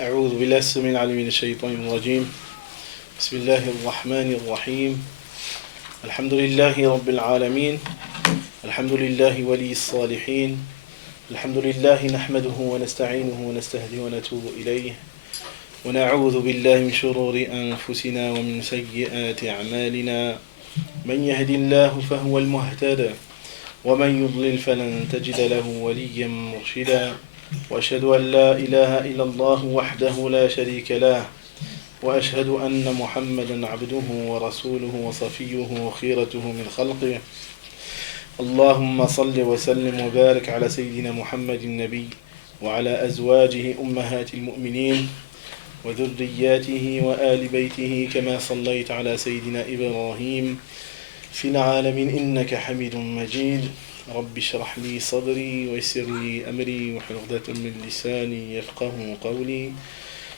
أعوذ بالله السميع العليم من الشيطان الرجيم بسم الله الرحمن الرحيم الحمد لله رب العالمين الحمد لله ولي الصالحين الحمد لله نحمده ونستعينه ونستهديه ونتوب إليه ونعوذ بالله من شرور أنفسنا ومن سيئات أعمالنا من يهد الله فهو المهتدى ومن يضلل فلن تجد له وليا مرشدا وأشهد أن لا إله إلا الله وحده لا شريك له وأشهد أن محمدا عبده ورسوله وصفيه وخيرته من خلقه اللهم صل وسلم وبارك على سيدنا محمد النبي وعلى أزواجه أمهات المؤمنين وذرياته وآل بيته كما صليت على سيدنا إبراهيم في العالمين إنك حميد مجيد رب اشرح لي صدري ويسر لي أمري واحلل عقدة من لساني يفقه قولي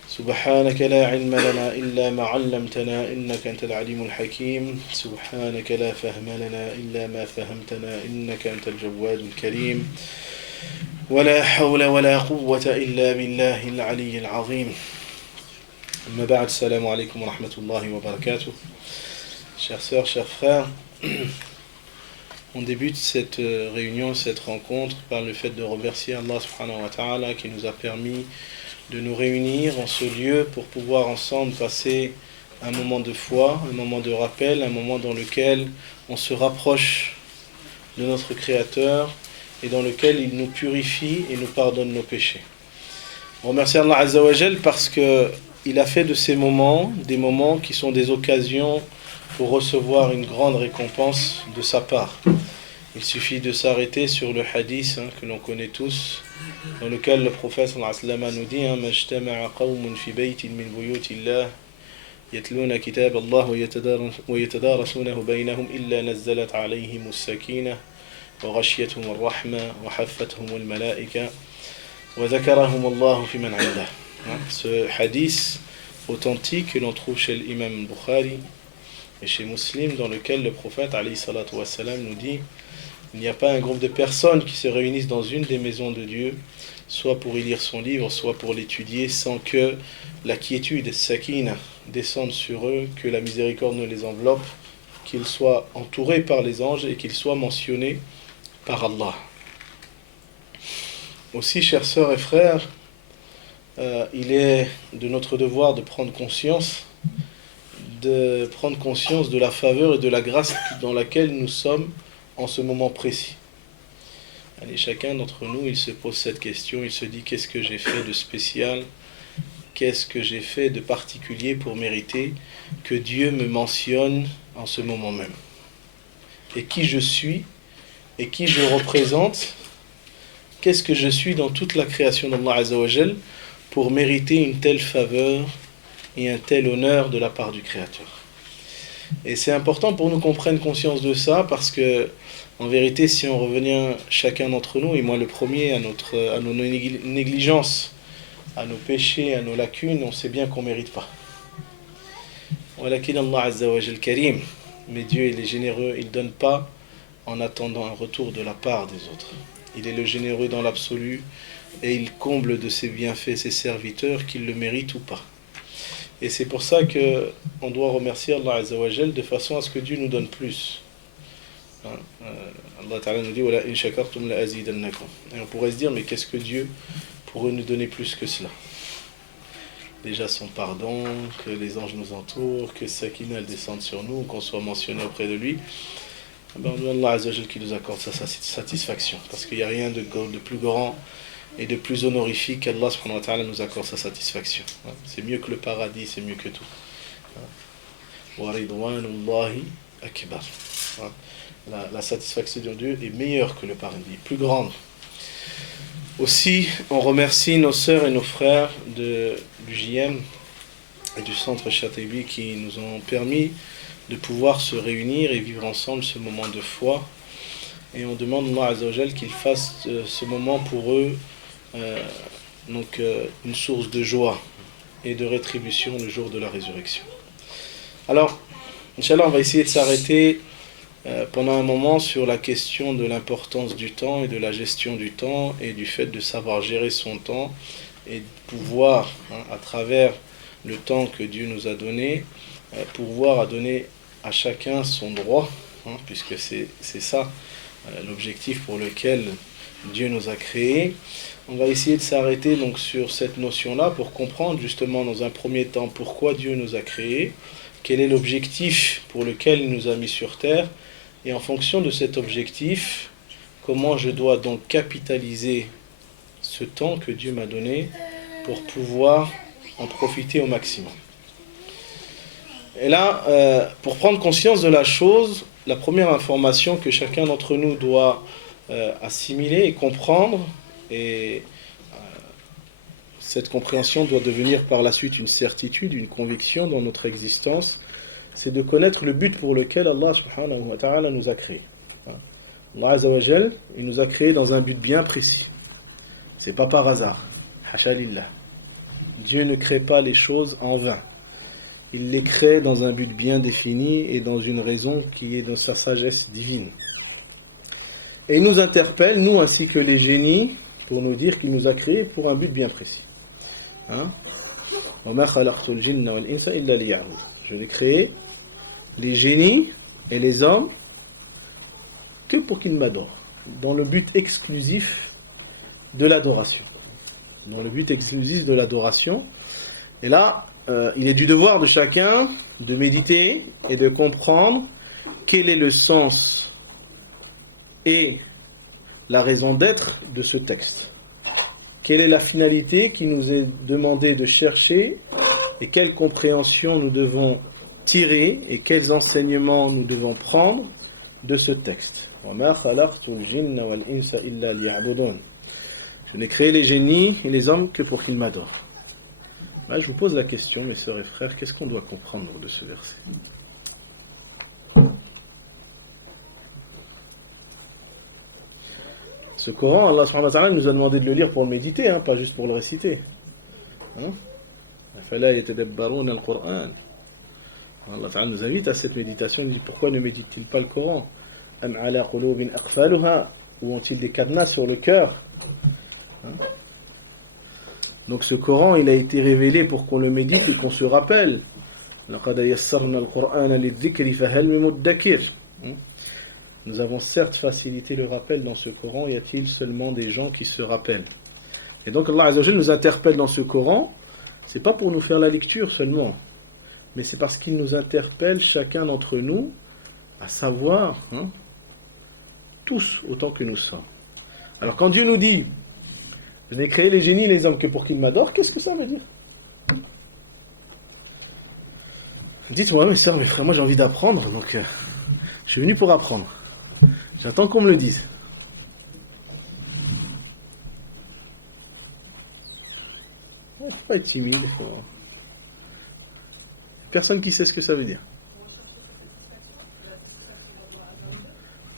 سبحانك لا علم لنا إلا ما علمتنا إنك أنت العليم الحكيم سبحانك لا فهم لنا إلا ما فهمتنا إنك أنت الجواد الكريم ولا حول ولا قوة إلا بالله العلي العظيم أما بعد السلام عليكم ورحمة الله وبركاته. Chères sœurs, chers frères, on débute cette réunion, cette rencontre par le fait de remercier Allah subhanahu wa ta'ala qui nous a permis de nous réunir en ce lieu pour pouvoir ensemble passer un moment de foi, un moment de rappel, un moment dans lequel on se rapproche de notre Créateur et dans lequel il nous purifie et nous pardonne nos péchés. On remercie Allah Azza wa Jal parce qu'il a fait de ces moments des moments qui sont des occasions pour recevoir une grande récompense de sa part. Il suffit de s'arrêter sur le hadith que l'on connaît tous, dans lequel le prophète sallallahu alayhi wa sallam nous dit مَجْتَمَعَ قَوْمٌ فِي بَيْتٍ مِّن بُيُوتِ اللَّهِ يَتْلُونَ كِتَابَ اللَّهِ وَيَتَدَارَسُونَهُ بَيْنَهُم إِلَّا نَزَّلَتْ عَلَيْهِمُ السَّكِينَةُ وَغَشِيَتْهُمُ الرَّحْمَةُ وَحَفَّتْهُمُ الْمَلَائِكَةُ وَذَكَرَهُمُ اللَّهُ فِي مَنْ عِندَهُ. Ce hadith authentique que l'on trouve chez l'imam Bukhari et chez Muslim, dans lequel le prophète alayhi salatu wassalam nous dit: il n'y a pas un groupe de personnes qui se réunissent dans une des maisons de Dieu, soit pour y lire son livre, soit pour l'étudier, sans que la quiétude, sakina, descende sur eux, que la miséricorde nous les enveloppe, qu'ils soient entourés par les anges et qu'ils soient mentionnés par Allah. Aussi, chères sœurs et frères, il est de notre devoir de prendre conscience de la faveur et de la grâce dans laquelle nous sommes en ce moment précis. Allez, chacun d'entre nous, il se pose cette question, il se dit: qu'est-ce que j'ai fait de spécial? Qu'est-ce que j'ai fait de particulier pour mériter que Dieu me mentionne en ce moment même? Et qui je suis et qui je représente? Qu'est-ce que je suis dans toute la création d'Allah Azza wa Jal pour mériter une telle faveur et un tel honneur de la part du Créateur? Et c'est important pour nous qu'on prenne conscience de ça, parce que, en vérité, si on revenait chacun d'entre nous, et moi le premier, à nos négligences, à nos péchés, à nos lacunes, on sait bien qu'on ne mérite pas. Walakin Allah Azza wa Jal Karim, mais Dieu il est généreux, il ne donne pas en attendant un retour de la part des autres. Il est le généreux dans l'absolu et il comble de ses bienfaits ses serviteurs, qu'ils le méritent ou pas. Et c'est pour ça qu'on doit remercier Allah Azza wa Jal de façon à ce que Dieu nous donne plus. Allah Ta'ala nous dit: وَلَا إِن شَكَرْتُمْ لَأَزِيدَنَّكُمْ. Et on pourrait se dire: mais qu'est-ce que Dieu pourrait nous donner plus que cela? Déjà son pardon, que les anges nous entourent, que Sakina descende sur nous, qu'on soit mentionné auprès de lui. Ben, Allah Azza wa Jal qui nous accorde sa satisfaction, parce qu'il n'y a rien de plus grand et de plus honorifique qu'Allah subhanahu wa ta'ala nous accorde sa satisfaction. C'est mieux que le paradis, c'est mieux que tout. Wa ridwanullahi akbar. La satisfaction de Dieu est meilleure que le paradis, plus grande. Aussi, on remercie nos sœurs et nos frères du JM et du centre Châteauby qui nous ont permis de pouvoir se réunir et vivre ensemble ce moment de foi. Et on demande à Allah Azza wa Jal qu'il fasse ce moment pour eux une source de joie et de rétribution le jour de la résurrection. Alors, Inch'Allah, on va essayer de s'arrêter pendant un moment sur la question de l'importance du temps et de la gestion du temps et du fait de savoir gérer son temps et de pouvoir, à travers le temps que Dieu nous a donné, pouvoir donner à chacun son droit, puisque c'est ça l'objectif pour lequel Dieu nous a créés. On va essayer de s'arrêter donc sur cette notion-là pour comprendre justement dans un premier temps pourquoi Dieu nous a créés, quel est l'objectif pour lequel il nous a mis sur terre, et en fonction de cet objectif, comment je dois donc capitaliser ce temps que Dieu m'a donné pour pouvoir en profiter au maximum. Et là, pour prendre conscience de la chose, la première information que chacun d'entre nous doit assimiler et comprendre, et cette compréhension doit devenir par la suite une certitude, une conviction dans notre existence, c'est de connaître le but pour lequel Allah subhanahu wa ta'ala nous a créés. Allah azza wa jal, il nous a créés dans un but bien précis. C'est pas par hasard. Hasha lillah. Dieu ne crée pas les choses en vain. Il les crée dans un but bien défini et dans une raison qui est dans sa sagesse divine. Et il nous interpelle, nous ainsi que les génies, pour nous dire qu'il nous a créés pour un but bien précis. Je l'ai créé, les génies et les hommes, que pour qu'ils m'adorent, dans le but exclusif de l'adoration. Dans le but exclusif de l'adoration. Et là, il est du devoir de chacun de méditer et de comprendre quel est le sens et la raison d'être de ce texte. Quelle est la finalité qui nous est demandé de chercher et quelle compréhension nous devons tirer et quels enseignements nous devons prendre de ce texte. Je n'ai créé les génies et les hommes que pour qu'ils m'adorent. Là, je vous pose la question, mes sœurs et frères, qu'est-ce qu'on doit comprendre de ce verset ? Ce Coran, Allah subhanahu wa ta'ala nous a demandé de le lire pour le méditer, pas juste pour le réciter. Allah ta'ala nous invite à cette méditation. Il dit, pourquoi ne médite-t-il pas le Coran ? Ou ont-ils des cadenas sur le cœur ? Donc ce Coran, il a été révélé pour qu'on le médite et qu'on se rappelle. Nous avons certes facilité le rappel dans ce Coran. Y a-t-il seulement des gens qui se rappellent ? Et donc Allah Azza wa Jalla nous interpelle dans ce Coran. C'est pas pour nous faire la lecture seulement, mais c'est parce qu'il nous interpelle chacun d'entre nous à savoir, tous autant que nous sommes. Alors quand Dieu nous dit je n'ai créé les génies et les hommes que pour qu'ils m'adorent, qu'est-ce que ça veut dire ? Dites-moi, mes sœurs, mes frères, moi j'ai envie d'apprendre, donc je suis venu pour apprendre. J'attends qu'on me le dise. Il ne faut pas être timide. Personne qui sait ce que ça veut dire.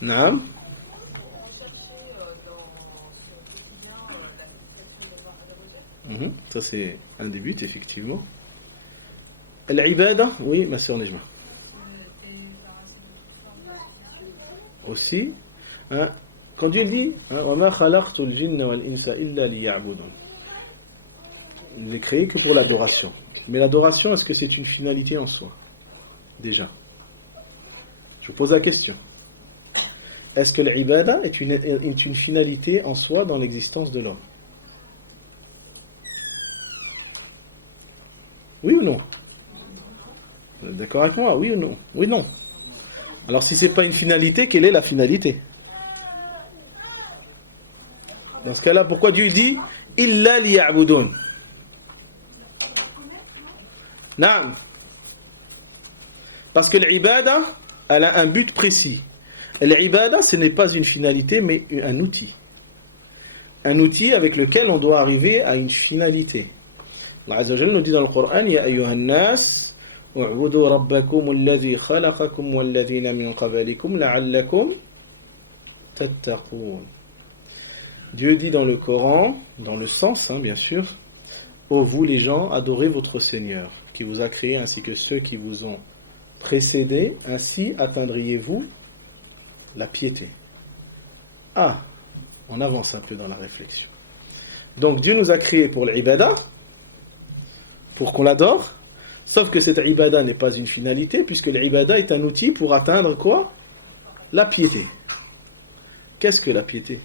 Naam. Ça c'est un des buts, effectivement. Al-ibada, oui, ma sœur Nejma. Aussi, quand Dieu dit وَمَا خَلَقْتُ الْجِنَّ وَالْإِنسَ إِلَّا لِيَعْبُدُونَ, il n'est créé que pour l'adoration. Mais l'adoration, est-ce que c'est une finalité en soi ? Déjà. Je vous pose la question. Est-ce que l'ibada est une finalité en soi dans l'existence de l'homme ? Oui ou non ? Vous êtes d'accord avec moi ? Oui ou non ? Oui, non. Alors si ce n'est pas une finalité, quelle est la finalité ? Dans ce cas-là, pourquoi Dieu dit « Illa liya'budun » ? Naam. Parce que l'ibada, elle a un but précis. L'ibada, ce n'est pas une finalité, mais un outil. Un outil avec lequel on doit arriver à une finalité. Allah Azza wa Jalla nous dit dans le Coran, Ya ayyuhan nas, u'budu rabbakum alladhi khalaqakum walladhina min qablikum la'allakum tattaqun. Dieu dit dans le Coran, dans le sens, bien sûr, ô vous les gens, adorez votre Seigneur, qui vous a créé ainsi que ceux qui vous ont précédés, ainsi atteindriez-vous la piété. On avance un peu dans la réflexion. Donc Dieu nous a créés pour l'ibada, pour qu'on l'adore, sauf que cette ibada n'est pas une finalité, puisque l'ibada est un outil pour atteindre quoi? La piété. Qu'est-ce que la piété?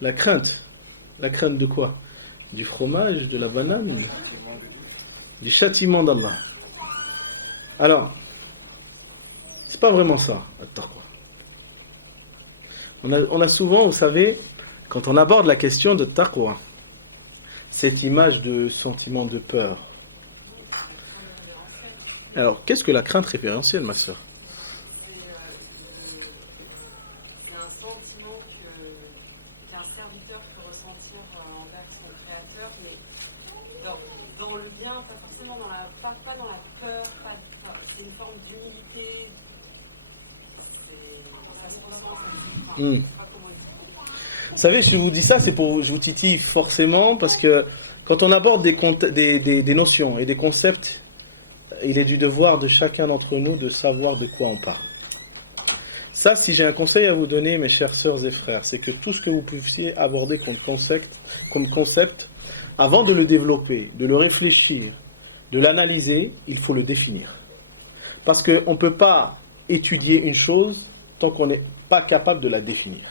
La crainte. La crainte de quoi? Du fromage, de la banane, du châtiment d'Allah. Alors, c'est pas vraiment ça, at-taqwa. On a souvent, vous savez, quand on aborde la question de taqwa, cette image de sentiment de peur. Alors, qu'est-ce que la crainte référentielle, ma sœur? C'est un sentiment qu'un serviteur peut ressentir envers son créateur, mais dans le bien, pas forcément pas dans la peur, c'est une forme d'humilité. Ça se ressent, je ne sais pas comment expliquer. Vous savez, je vous dis ça, je vous titille forcément, parce que quand on aborde des notions et des concepts, il est du devoir de chacun d'entre nous de savoir de quoi on parle. Ça, si j'ai un conseil à vous donner, mes chères sœurs et frères, c'est que tout ce que vous puissiez aborder comme concept, avant de le développer, de le réfléchir, de l'analyser, il faut le définir. Parce qu'on ne peut pas étudier une chose tant qu'on n'est pas capable de la définir.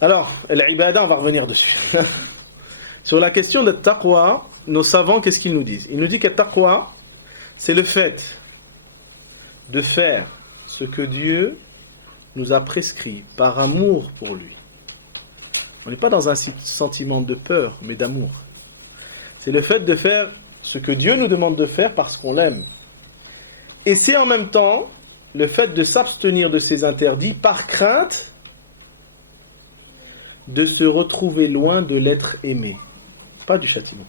Alors, l'ibada, on va revenir dessus. Sur la question de taqwa, nos savants, qu'est-ce qu'ils nous disent? Ils nous disent que taqwa, c'est le fait de faire ce que Dieu nous a prescrit par amour pour lui. On n'est pas dans un sentiment de peur, mais d'amour. C'est le fait de faire ce que Dieu nous demande de faire parce qu'on l'aime. Et c'est en même temps le fait de s'abstenir de ses interdits par crainte de se retrouver loin de l'être aimé. Pas du châtiment.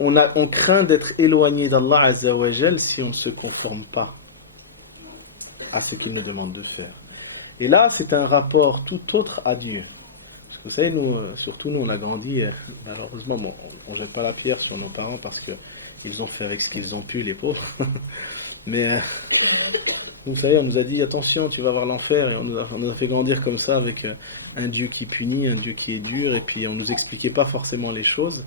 On craint d'être éloigné d'Allah Azza wa Jal si on ne se conforme pas à ce qu'il nous demande de faire. Et là, c'est un rapport tout autre à Dieu. Parce que vous savez, surtout nous, on a grandi, malheureusement, bon, on ne jette pas la pierre sur nos parents parce qu'ils ont fait avec ce qu'ils ont pu, les pauvres. Mais vous savez, on nous a dit, attention, tu vas voir l'enfer, et on nous a fait grandir comme ça avec un Dieu qui punit, un Dieu qui est dur, et puis on ne nous expliquait pas forcément les choses.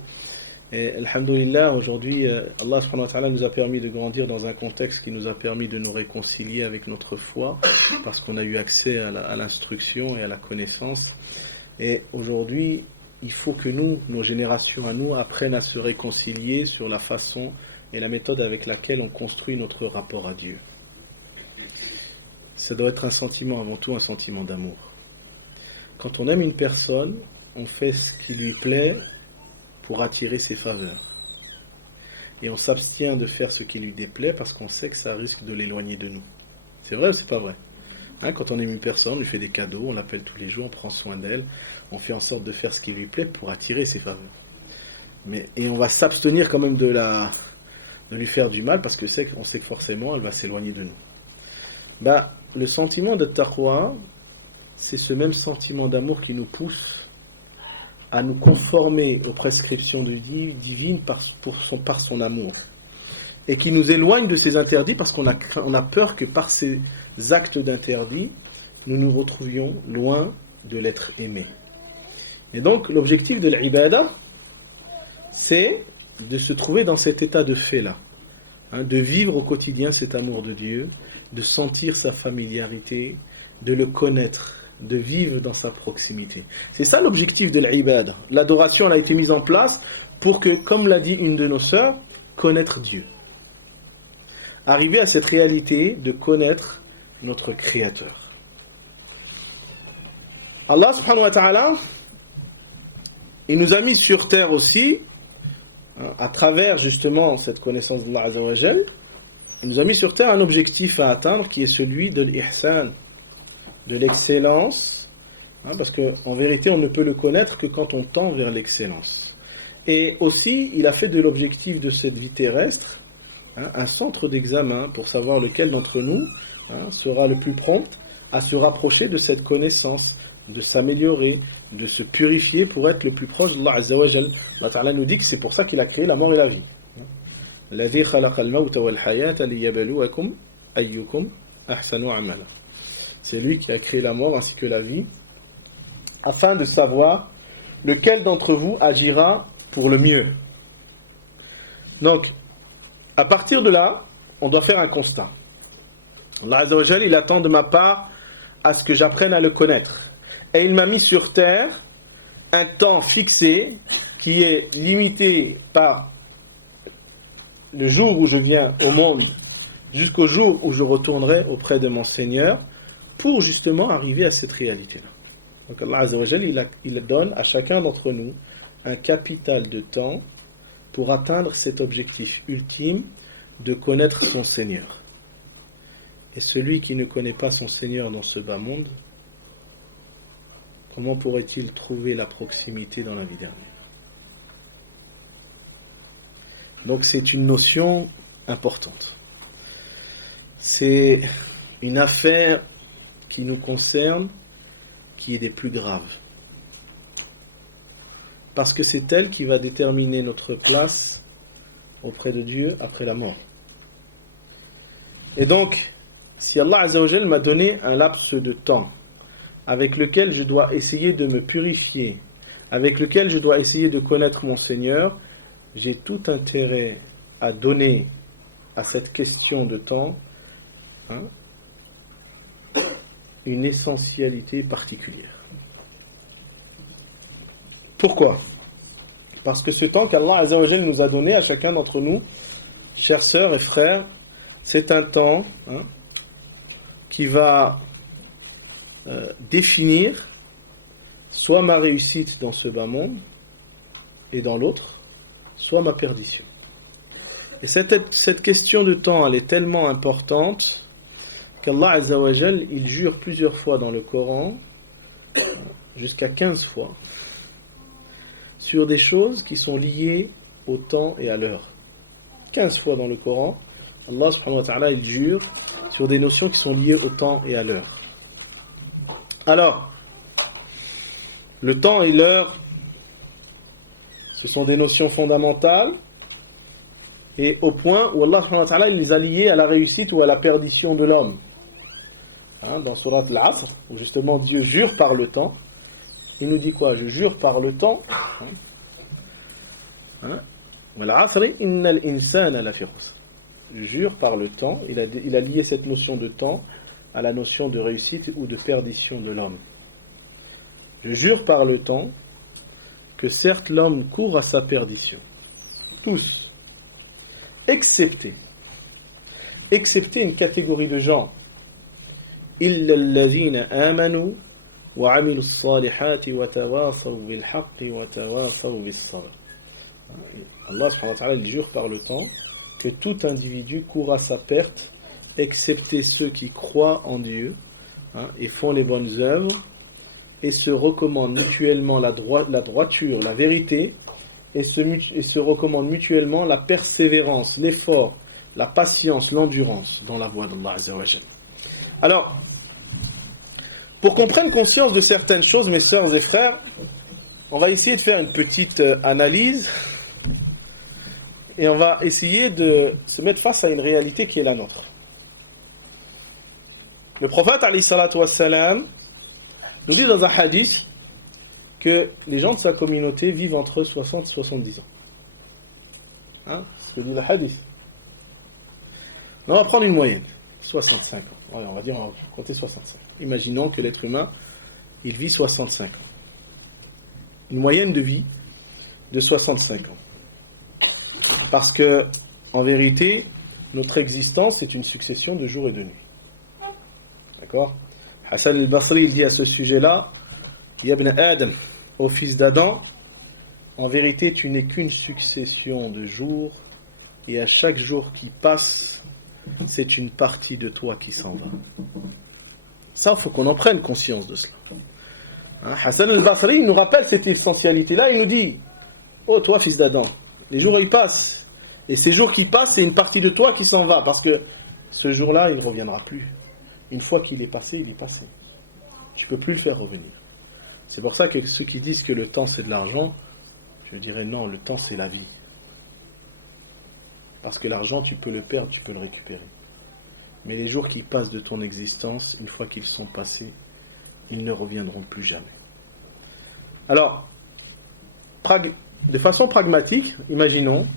Et alhamdoulilah, aujourd'hui, Allah subhanahu wa ta'ala nous a permis de grandir dans un contexte qui nous a permis de nous réconcilier avec notre foi, parce qu'on a eu accès à l'instruction et à la connaissance. Et aujourd'hui, il faut que nos générations à nous, apprennent à se réconcilier sur la façon et la méthode avec laquelle on construit notre rapport à Dieu. Ça doit être un sentiment, avant tout un sentiment d'amour. Quand on aime une personne, on fait ce qui lui plaît pour attirer ses faveurs. Et on s'abstient de faire ce qui lui déplaît parce qu'on sait que ça risque de l'éloigner de nous. C'est vrai ou c'est pas vrai? Quand on aime une personne, on lui fait des cadeaux, on l'appelle tous les jours, on prend soin d'elle, on fait en sorte de faire ce qui lui plaît pour attirer ses faveurs. Et on va s'abstenir quand même de lui faire du mal parce qu'on sait que forcément elle va s'éloigner de nous. Le sentiment de taqwa, c'est ce même sentiment d'amour qui nous pousse à nous conformer aux prescriptions divines par son amour, et qui nous éloigne de ces interdits parce qu'on a peur que par ces actes d'interdits, nous nous retrouvions loin de l'être aimé. Et donc l'objectif de l'ibada, c'est de se trouver dans cet état de fait-là, de vivre au quotidien cet amour de Dieu, de sentir sa familiarité, de le connaître, de vivre dans sa proximité. C'est ça l'objectif de l'ibada. L'adoration, elle a été mise en place pour que, comme l'a dit une de nos sœurs, connaître Dieu. Arriver à cette réalité de connaître notre Créateur. Allah subhanahu wa ta'ala, il nous a mis sur terre aussi, à travers justement cette connaissance d'Allah Azza wa Jal, il nous a mis sur terre un objectif à atteindre qui est celui de l'ihsan, de l'excellence, parce qu'en vérité on ne peut le connaître que quand on tend vers l'excellence. Et aussi il a fait de l'objectif de cette vie terrestre un centre d'examen pour savoir lequel d'entre nous sera le plus prompt à se rapprocher de cette connaissance, de s'améliorer, de se purifier pour être le plus proche d'Allah Azza wa Jal. Allah Ta'ala nous dit que c'est pour ça qu'il a créé la mort et la vie. الذي خلق الموت والحياة ليبلوكم أيكم أحسن عملا. C'est lui qui a créé la mort ainsi que la vie, afin de savoir lequel d'entre vous agira pour le mieux. Donc, à partir de là, on doit faire un constat. Allah Azza wa Jal, il attend de ma part à ce que j'apprenne à le connaître. Et il m'a mis sur terre un temps fixé qui est limité par le jour où je viens au monde jusqu'au jour où je retournerai auprès de mon Seigneur pour justement arriver à cette réalité-là. Donc Allah Azza wa Jal, il donne à chacun d'entre nous un capital de temps pour atteindre cet objectif ultime de connaître son Seigneur. Et celui qui ne connaît pas son Seigneur dans ce bas monde, comment pourrait-il trouver la proximité dans la vie dernière? Donc c'est une notion importante. C'est une affaire qui nous concerne, qui est des plus graves. Parce que c'est elle qui va déterminer notre place auprès de Dieu après la mort. Et donc, si Allah Azza wa Jal m'a donné un laps de temps avec lequel je dois essayer de me purifier, avec lequel je dois essayer de connaître mon Seigneur, j'ai tout intérêt à donner à cette question de temps une essentialité particulière. Pourquoi? Parce que ce temps qu'Allah Azza wa Jal nous a donné à chacun d'entre nous, chères sœurs et frères, c'est un temps qui va définir soit ma réussite dans ce bas monde et dans l'autre, soit ma perdition. Et cette question de temps, elle est tellement importante qu'Allah Azza wa Jal, il jure plusieurs fois dans le Coran, jusqu'à 15 fois, sur des choses qui sont liées au temps et à l'heure. 15 fois dans le Coran, Allah subhanahu wa ta'ala, il jure sur des notions qui sont liées au temps et à l'heure. Alors, le temps et l'heure, ce sont des notions fondamentales, et au point où Allah subhanahu wa ta'ala, il les a liées à la réussite ou à la perdition de l'homme. Dans Surat Al-Asr, où justement Dieu jure par le temps, il nous dit quoi? Je jure par le temps. Wal-'asri innal insana lafi khusr. Je jure par le temps. Il a lié cette notion de temps à la notion de réussite ou de perdition de l'homme. Je jure par le temps que certes l'homme court à sa perdition. Tous. Excepté une catégorie de gens. إِلَّا الَّذِينَ آمَنُوا وَعَمِلُوا الصَّالِحَاتِ وَتَوَاصَوْا بِالْحَقِّ وَتَوَاصَوْا بِالصَّبْرِ. Allah subhanahu wa ta'ala, il jure par le temps que tout individu court à sa perte, excepté ceux qui croient en Dieu et font les bonnes œuvres et se recommandent mutuellement la droiture, la vérité, et se recommandent mutuellement la persévérance, l'effort, la patience, l'endurance dans la voie d'Allah Azza wa Jal. Alors, pour qu'on prenne conscience de certaines choses, mes sœurs et frères, on va essayer de faire une petite analyse et on va essayer de se mettre face à une réalité qui est la nôtre. Le prophète, alayhi salatu wassalam, nous dit dans un hadith que les gens de sa communauté vivent entre 60 et 70 ans. C'est ce que dit le hadith. On va prendre une moyenne, 65 ans. Ouais, on va compter 65. Imaginons que l'être humain, il vit 65 ans. Une moyenne de vie de 65 ans. Parce que, en vérité, notre existence est une succession de jours et de nuits. D'accord? Hassan al-Basri, il dit à ce sujet-là, Ya ibn Adam, ô fils d'Adam, en vérité, tu n'es qu'une succession de jours, et à chaque jour qui passe, c'est une partie de toi qui s'en va. Ça, il faut qu'on en prenne conscience de cela. Hassan al-Basri, il nous rappelle cette essentialité-là, il nous dit, oh toi, fils d'Adam, les jours ils passent, et ces jours qui passent, c'est une partie de toi qui s'en va, parce que ce jour-là, il ne reviendra plus. Une fois qu'il est passé, il est passé. Tu ne peux plus le faire revenir. C'est pour ça que ceux qui disent que le temps c'est de l'argent, je dirais non, le temps c'est la vie. Parce que l'argent, tu peux le perdre, tu peux le récupérer. Mais les jours qui passent de ton existence, une fois qu'ils sont passés, ils ne reviendront plus jamais. Alors, de façon pragmatique, imaginons,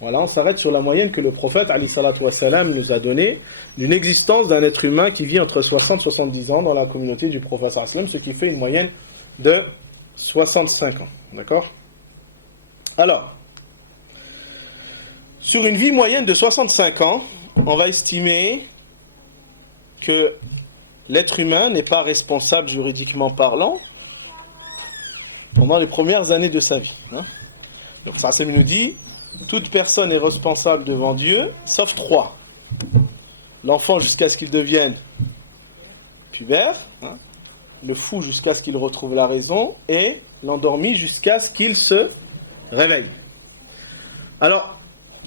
voilà, on s'arrête sur la moyenne que le prophète alayhi salatu wassalam, nous a donnée d'une existence d'un être humain qui vit entre 60 et 70 ans dans la communauté du prophète sallallahu alayhi wa sallam, ce qui fait une moyenne de 65 ans. D'accord ? Alors, sur une vie moyenne de 65 ans, on va estimer que l'être humain n'est pas responsable juridiquement parlant pendant les premières années de sa vie. Le prophète nous dit, toute personne est responsable devant Dieu, sauf 3. L'enfant jusqu'à ce qu'il devienne pubère, le fou jusqu'à ce qu'il retrouve la raison, et l'endormi jusqu'à ce qu'il se réveille. Alors,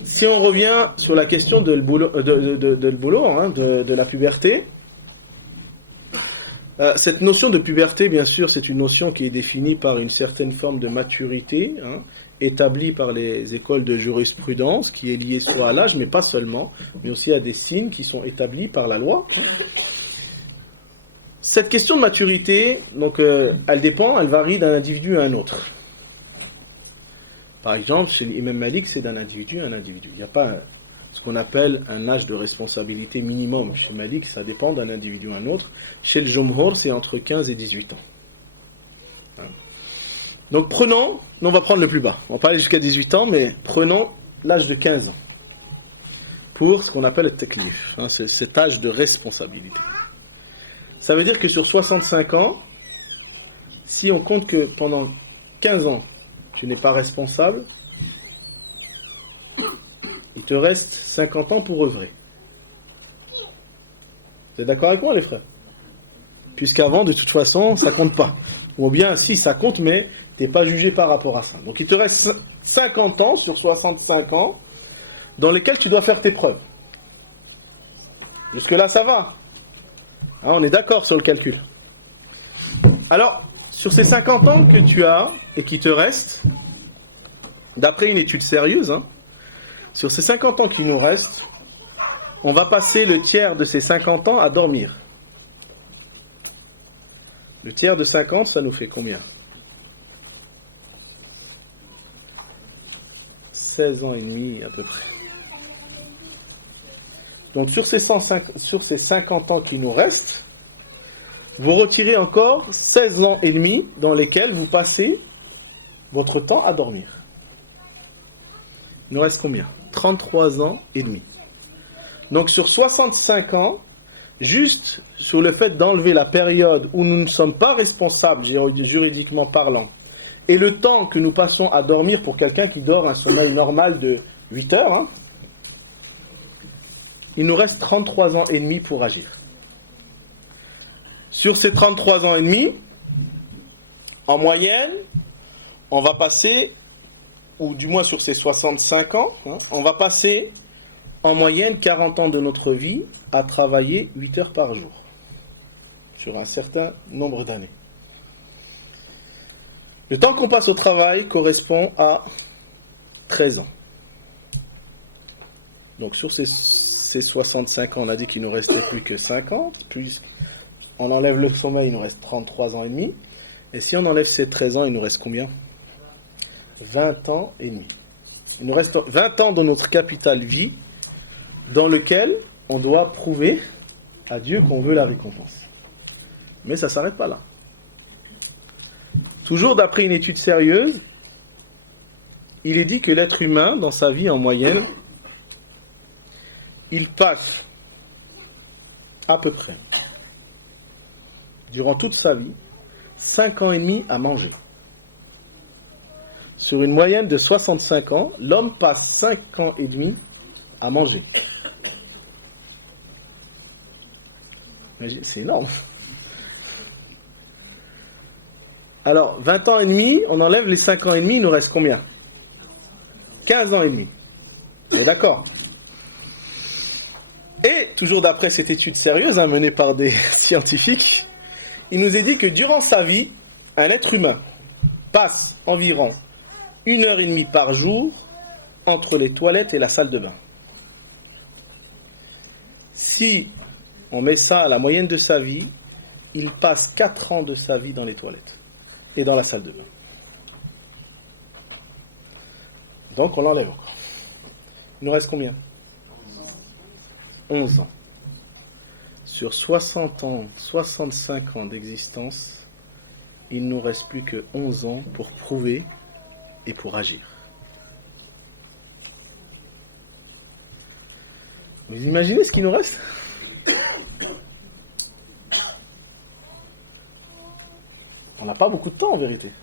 si on revient sur la question de la puberté, cette notion de puberté, bien sûr, c'est une notion qui est définie par une certaine forme de maturité, établie par les écoles de jurisprudence, qui est liée soit à l'âge, mais pas seulement, mais aussi à des signes qui sont établis par la loi. Cette question de maturité, donc, elle varie d'un individu à un autre. Par exemple, chez l'imam Malik, c'est d'un individu à un individu. Il n'y a pas ce qu'on appelle un âge de responsabilité minimum. Chez Malik, ça dépend d'un individu à un autre. Chez le Jumhur, c'est entre 15 et 18 ans. Donc on va prendre le plus bas. On va pas aller jusqu'à 18 ans, mais prenons l'âge de 15 ans. Pour ce qu'on appelle le taklif. C'est cet âge de responsabilité. Ça veut dire que sur 65 ans, si on compte que pendant 15 ans, tu n'es pas responsable, il te reste 50 ans pour œuvrer. Vous êtes d'accord avec moi, les frères ? Puisqu'avant, de toute façon, ça compte pas. Ou bien, si, ça compte, mais tu n'es pas jugé par rapport à ça. Donc, il te reste 50 ans sur 65 ans dans lesquels tu dois faire tes preuves. Jusque-là, ça va. On est d'accord sur le calcul. Alors, sur ces 50 ans que tu as et qui te restent, d'après une étude sérieuse, sur ces 50 ans qui nous restent, on va passer le tiers de ces 50 ans à dormir. Le tiers de 50, ça nous fait combien ? 16 ans et demi à peu près. Donc sur ces 50 ans qui nous restent, vous retirez encore 16 ans et demi dans lesquels vous passez votre temps à dormir. Il nous reste combien ? 33 ans et demi. Donc sur 65 ans, juste sur le fait d'enlever la période où nous ne sommes pas responsables juridiquement parlant, et le temps que nous passons à dormir pour quelqu'un qui dort un sommeil normal de 8 heures, il nous reste 33 ans et demi pour agir. Sur ces 33 ans et demi, en moyenne, on va passer, ou du moins sur ces 65 ans, on va passer en moyenne 40 ans de notre vie à travailler 8 heures par jour, sur un certain nombre d'années. Le temps qu'on passe au travail correspond à 13 ans. Donc sur ces 65 ans, on a dit qu'il ne nous restait plus que 50, puisqu'on enlève le sommeil, il nous reste 33 ans et demi. Et si on enlève ces 13 ans, il nous reste combien ? 20 ans et demi. Il nous reste 20 ans dans notre capital vie, dans lequel on doit prouver à Dieu qu'on veut la récompense. Mais ça ne s'arrête pas là. Toujours d'après une étude sérieuse, il est dit que l'être humain, dans sa vie en moyenne, il passe à peu près, durant toute sa vie, 5 ans et demi à manger. Sur une moyenne de 65 ans, l'homme passe 5 ans et demi à manger. C'est énorme. Alors, 20 ans et demi, on enlève les 5 ans et demi, il nous reste combien ? 15 ans et demi. On est d'accord ? Et, toujours d'après cette étude sérieuse menée par des scientifiques, il nous est dit que durant sa vie, un être humain passe environ 1h30 par jour entre les toilettes et la salle de bain. Si on met ça à la moyenne de sa vie, il passe 4 ans de sa vie dans les toilettes et dans la salle de bain. Donc on l'enlève encore. Il nous reste combien ? 11 ans. Sur 60 ans, 65 ans d'existence, il ne nous reste plus que 11 ans pour prouver et pour agir. Vous imaginez ce qu'il nous reste ? On n'a pas beaucoup de temps en vérité.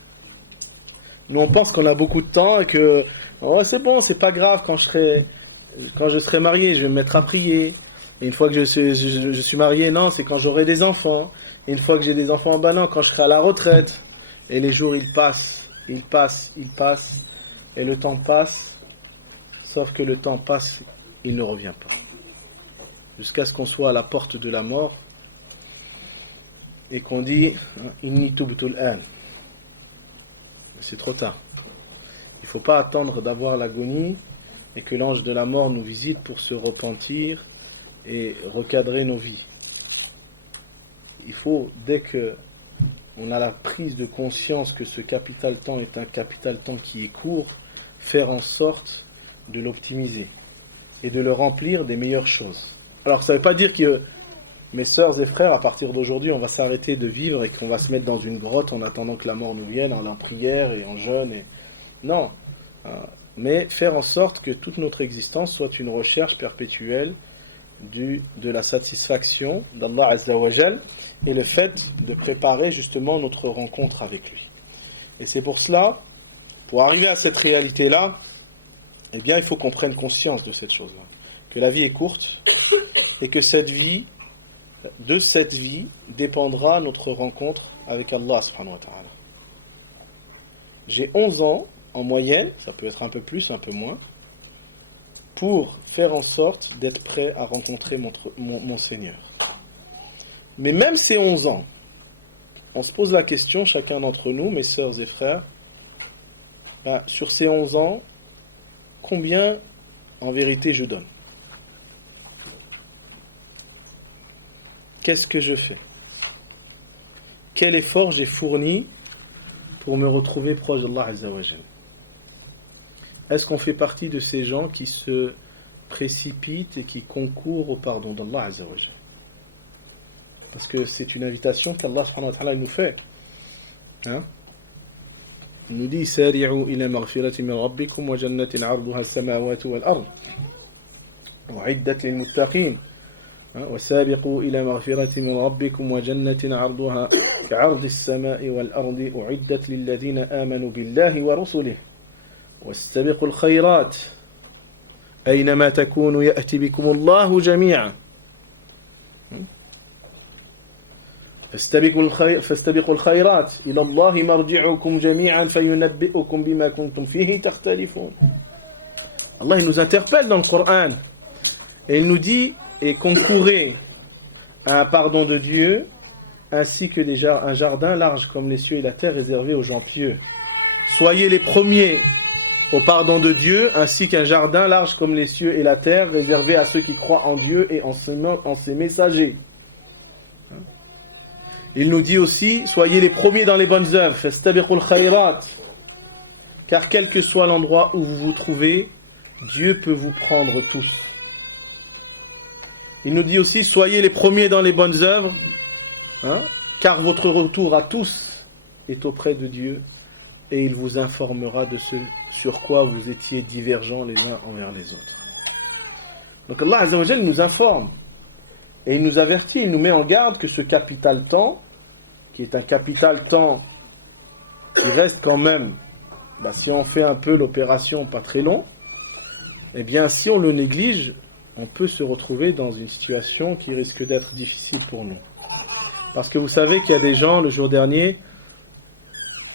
Nous on pense qu'on a beaucoup de temps et que oh, c'est bon, c'est pas grave, quand je serai marié, je vais me mettre à prier. Et une fois que je suis marié, non, c'est quand j'aurai des enfants. Et une fois que j'ai des enfants, ben non, quand je serai à la retraite. Et les jours ils passent, ils passent, ils passent. Et le temps passe. Sauf que le temps passe, il ne revient pas. Jusqu'à ce qu'on soit à la porte de la mort et qu'on dit Inni tubtul an. C'est trop tard. Il ne faut pas attendre d'avoir l'agonie et que l'ange de la mort nous visite pour se repentir et recadrer nos vies. Il faut, dès que on a la prise de conscience que ce capital temps est un capital temps qui est court, faire en sorte de l'optimiser et de le remplir des meilleures choses. Alors ça ne veut pas dire que mes sœurs et frères, à partir d'aujourd'hui, on va s'arrêter de vivre et qu'on va se mettre dans une grotte en attendant que la mort nous vienne, en prière et en jeûne. Non. Mais faire en sorte que toute notre existence soit une recherche perpétuelle de la satisfaction d'Allah Azza wa Jal et le fait de préparer justement notre rencontre avec lui. Et c'est pour cela, pour arriver à cette réalité-là, eh bien, il faut qu'on prenne conscience de cette chose-là. Que la vie est courte et que de cette vie dépendra notre rencontre avec Allah subhanahu wa ta'ala. J'ai 11 ans en moyenne, ça peut être un peu plus, un peu moins, pour faire en sorte d'être prêt à rencontrer mon Seigneur. Mais même ces 11 ans, on se pose la question, chacun d'entre nous, mes sœurs et frères, sur ces 11 ans, combien en vérité je donne ? Qu'est-ce que je fais ? Quel effort j'ai fourni pour me retrouver proche d'Allah Azza wa Jal ? Est-ce qu'on fait partie de ces gens qui se précipitent et qui concourent au pardon d'Allah Azza wa Jal ? Parce que c'est une invitation qu'Allah subhanahu wa ta'ala nous fait. Il nous dit Sari'u ila maghfirati min rabbikum wa jannatin 'arduha as-samawati wal ard u'iddat lil muttaqin. وسابقوا إلى مغفرة من ربكم وجنة عرضها كعرض السماء والأرض أعدت للذين آمنوا بالله ورسله واستبقوا الخيرات أينما تكونوا يأتي بكم الله جميعا فاستبقوا الخيرات إلى الله مرجعكم جميعا فينبئكم بما كنتم فيه تختلفون. Allah il nous interpelle dans le Coran et il nous dit et concourez à un pardon de Dieu, ainsi que déjà un jardin large comme les cieux et la terre réservé aux gens pieux. Soyez les premiers au pardon de Dieu, ainsi qu'un jardin large comme les cieux et la terre réservé à ceux qui croient en Dieu et en ses messagers. Il nous dit aussi, soyez les premiers dans les bonnes œuvres, fastabiqul khayrat, car quel que soit l'endroit où vous vous trouvez, Dieu peut vous prendre tous. Il nous dit aussi, soyez les premiers dans les bonnes œuvres, car votre retour à tous est auprès de Dieu et il vous informera de ce sur quoi vous étiez divergents les uns envers les autres. Donc Allah Azza wa Jal nous informe et il nous avertit, il nous met en garde que ce capital temps, qui est un capital temps qui reste quand même, si on fait un peu l'opération pas très long, eh bien si on le néglige, on peut se retrouver dans une situation qui risque d'être difficile pour nous. Parce que vous savez qu'il y a des gens, le jour dernier,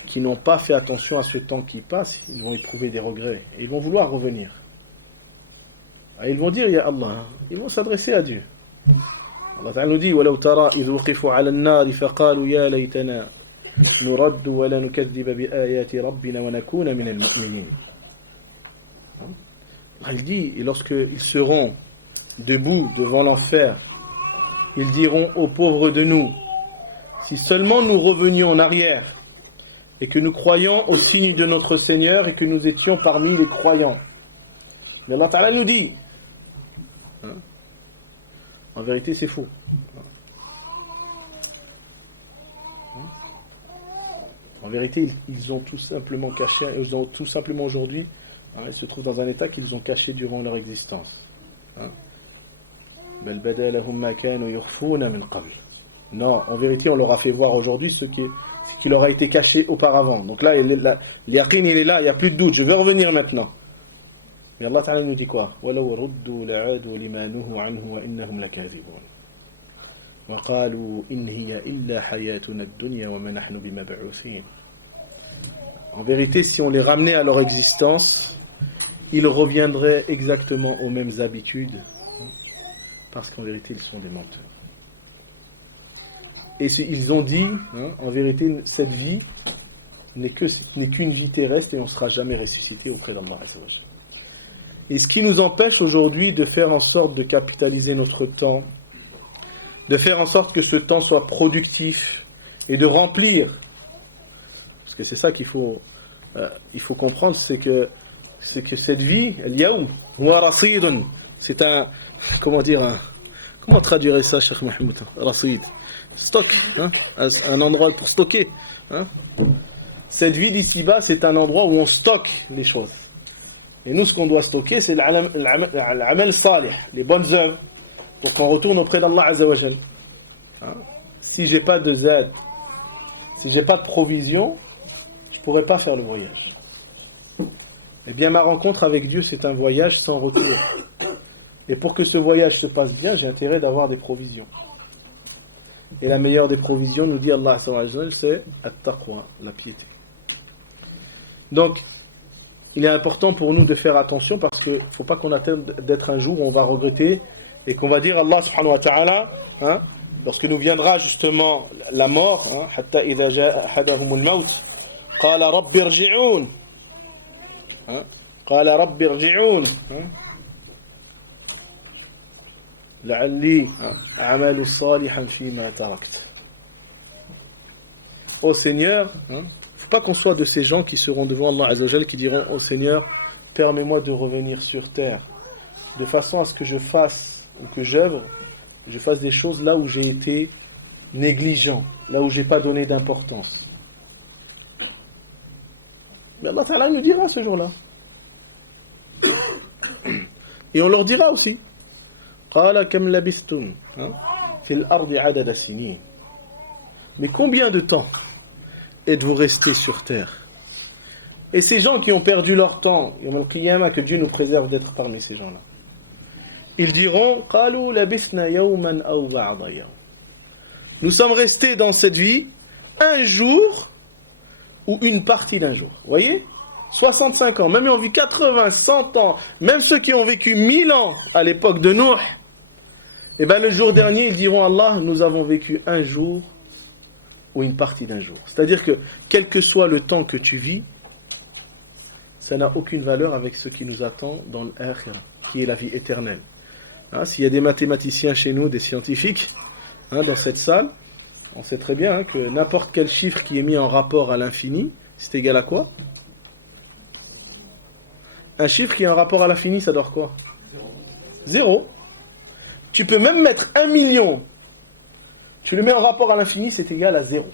qui n'ont pas fait attention à ce temps qui passe, ils vont éprouver des regrets. Et ils vont vouloir revenir. Et ils vont dire, Ya Allah, ils vont s'adresser à Dieu. Allah Ta'ala nous dit, وَلَوْ تَرَى إِذْ وُقِفُوا عَلَى النَّارِ فَقَالُوا يَا لَيْتَنَا نُرَدُّ وَلَا نُكَذِّبَ بِآيَاتِ رَبِّنَا وَنَكُونَ مِنَ الْمُؤْمِنِينَ. Il dit, et lorsqu'ils seront debout devant l'enfer, ils diront aux pauvres de nous, si seulement nous revenions en arrière et que nous croyions au signe de notre Seigneur et que nous étions parmi les croyants. Mais Allah Ta'ala nous dit, hein, en vérité c'est faux. En vérité, ils ont tout simplement caché, ils ont tout simplement aujourd'hui, hein, ils se trouvent dans un état qu'ils ont caché durant leur existence. Hein. Non, en vérité, on leur a fait voir aujourd'hui ce qui leur a été caché auparavant. Donc là, l'yaqin, il est là, il n'y a plus de doute. Je vais revenir maintenant. Mais Allah Ta'ala nous dit quoi? En vérité, si on les ramenait à leur existence, ils reviendraient exactement aux mêmes habitudes, parce qu'en vérité, ils sont des menteurs. Et ils ont dit, hein, en vérité, cette vie n'est qu'une vie terrestre et on ne sera jamais ressuscité auprès d'Allah. Et ce qui nous empêche aujourd'hui de faire en sorte de capitaliser notre temps, de faire en sorte que ce temps soit productif et de remplir, parce que c'est ça qu'il faut, il faut comprendre, c'est que cette vie, al-yawm, huwa rasidun, c'est un, comment traduire ça, Cheikh Mahmoud? Rasid, stock, hein, un endroit pour stocker. Hein. Cette vie d'ici-bas, c'est un endroit où on stocke les choses. Et nous, ce qu'on doit stocker, c'est l'amal salih, les bonnes œuvres, pour qu'on retourne auprès d'Allah Azza wa Jal. Hein? Si j'ai pas de zaad, si j'ai pas de provision, je pourrais pas faire le voyage. Eh bien, ma rencontre avec Dieu, c'est un voyage sans retour. Et pour que ce voyage se passe bien, j'ai intérêt d'avoir des provisions. Et la meilleure des provisions, nous dit Allah Azza wa Jal, c'est at-taqwa, la piété. Donc, il est important pour nous de faire attention parce qu'il ne faut pas qu'on attende d'être un jour où on va regretter et qu'on va dire Allah subhanahu wa ta'ala, hein, lorsque nous viendra justement la mort, hatta idha ja'a ahadahumul maut, qala rabbi irji'un, qala rabbi irji'un, la'alli a'malu salihan fima tarakt. Ô Seigneur, pas qu'on soit de ces gens qui seront devant Allah Azza wa Jal qui diront « Oh Seigneur, permets-moi de revenir sur terre de façon à ce que je fasse ou que j'œuvre, je fasse des choses là où j'ai été négligent, là où j'ai pas donné d'importance. » Mais Allah Ta'ala nous dira ce jour-là. Et on leur dira aussi « Qala kam labistum fil ardi adada sinin » Mais combien de temps êtes-vous restés sur terre? Et ces gens qui ont perdu leur temps, que Dieu nous préserve d'être parmi ces gens-là, ils diront nous sommes restés dans cette vie un jour ou une partie d'un jour. Vous voyez, 65 ans, même ils ont vécu 80, 100 ans, même ceux qui ont vécu 1000 ans à l'époque de Nuh, et bien le jour dernier ils diront Allah, nous avons vécu un jour ou une partie d'un jour. C'est-à-dire que, quel que soit le temps que tu vis, ça n'a aucune valeur avec ce qui nous attend dans l'akhirah, qui est la vie éternelle. Hein, s'il y a des mathématiciens chez nous, des scientifiques, dans cette salle, on sait très bien que n'importe quel chiffre qui est mis en rapport à l'infini, c'est égal à quoi? Un chiffre qui est en rapport à l'infini, ça donne quoi? Zéro. Tu peux même mettre 1 million. Tu le mets en rapport à l'infini, c'est égal à 0.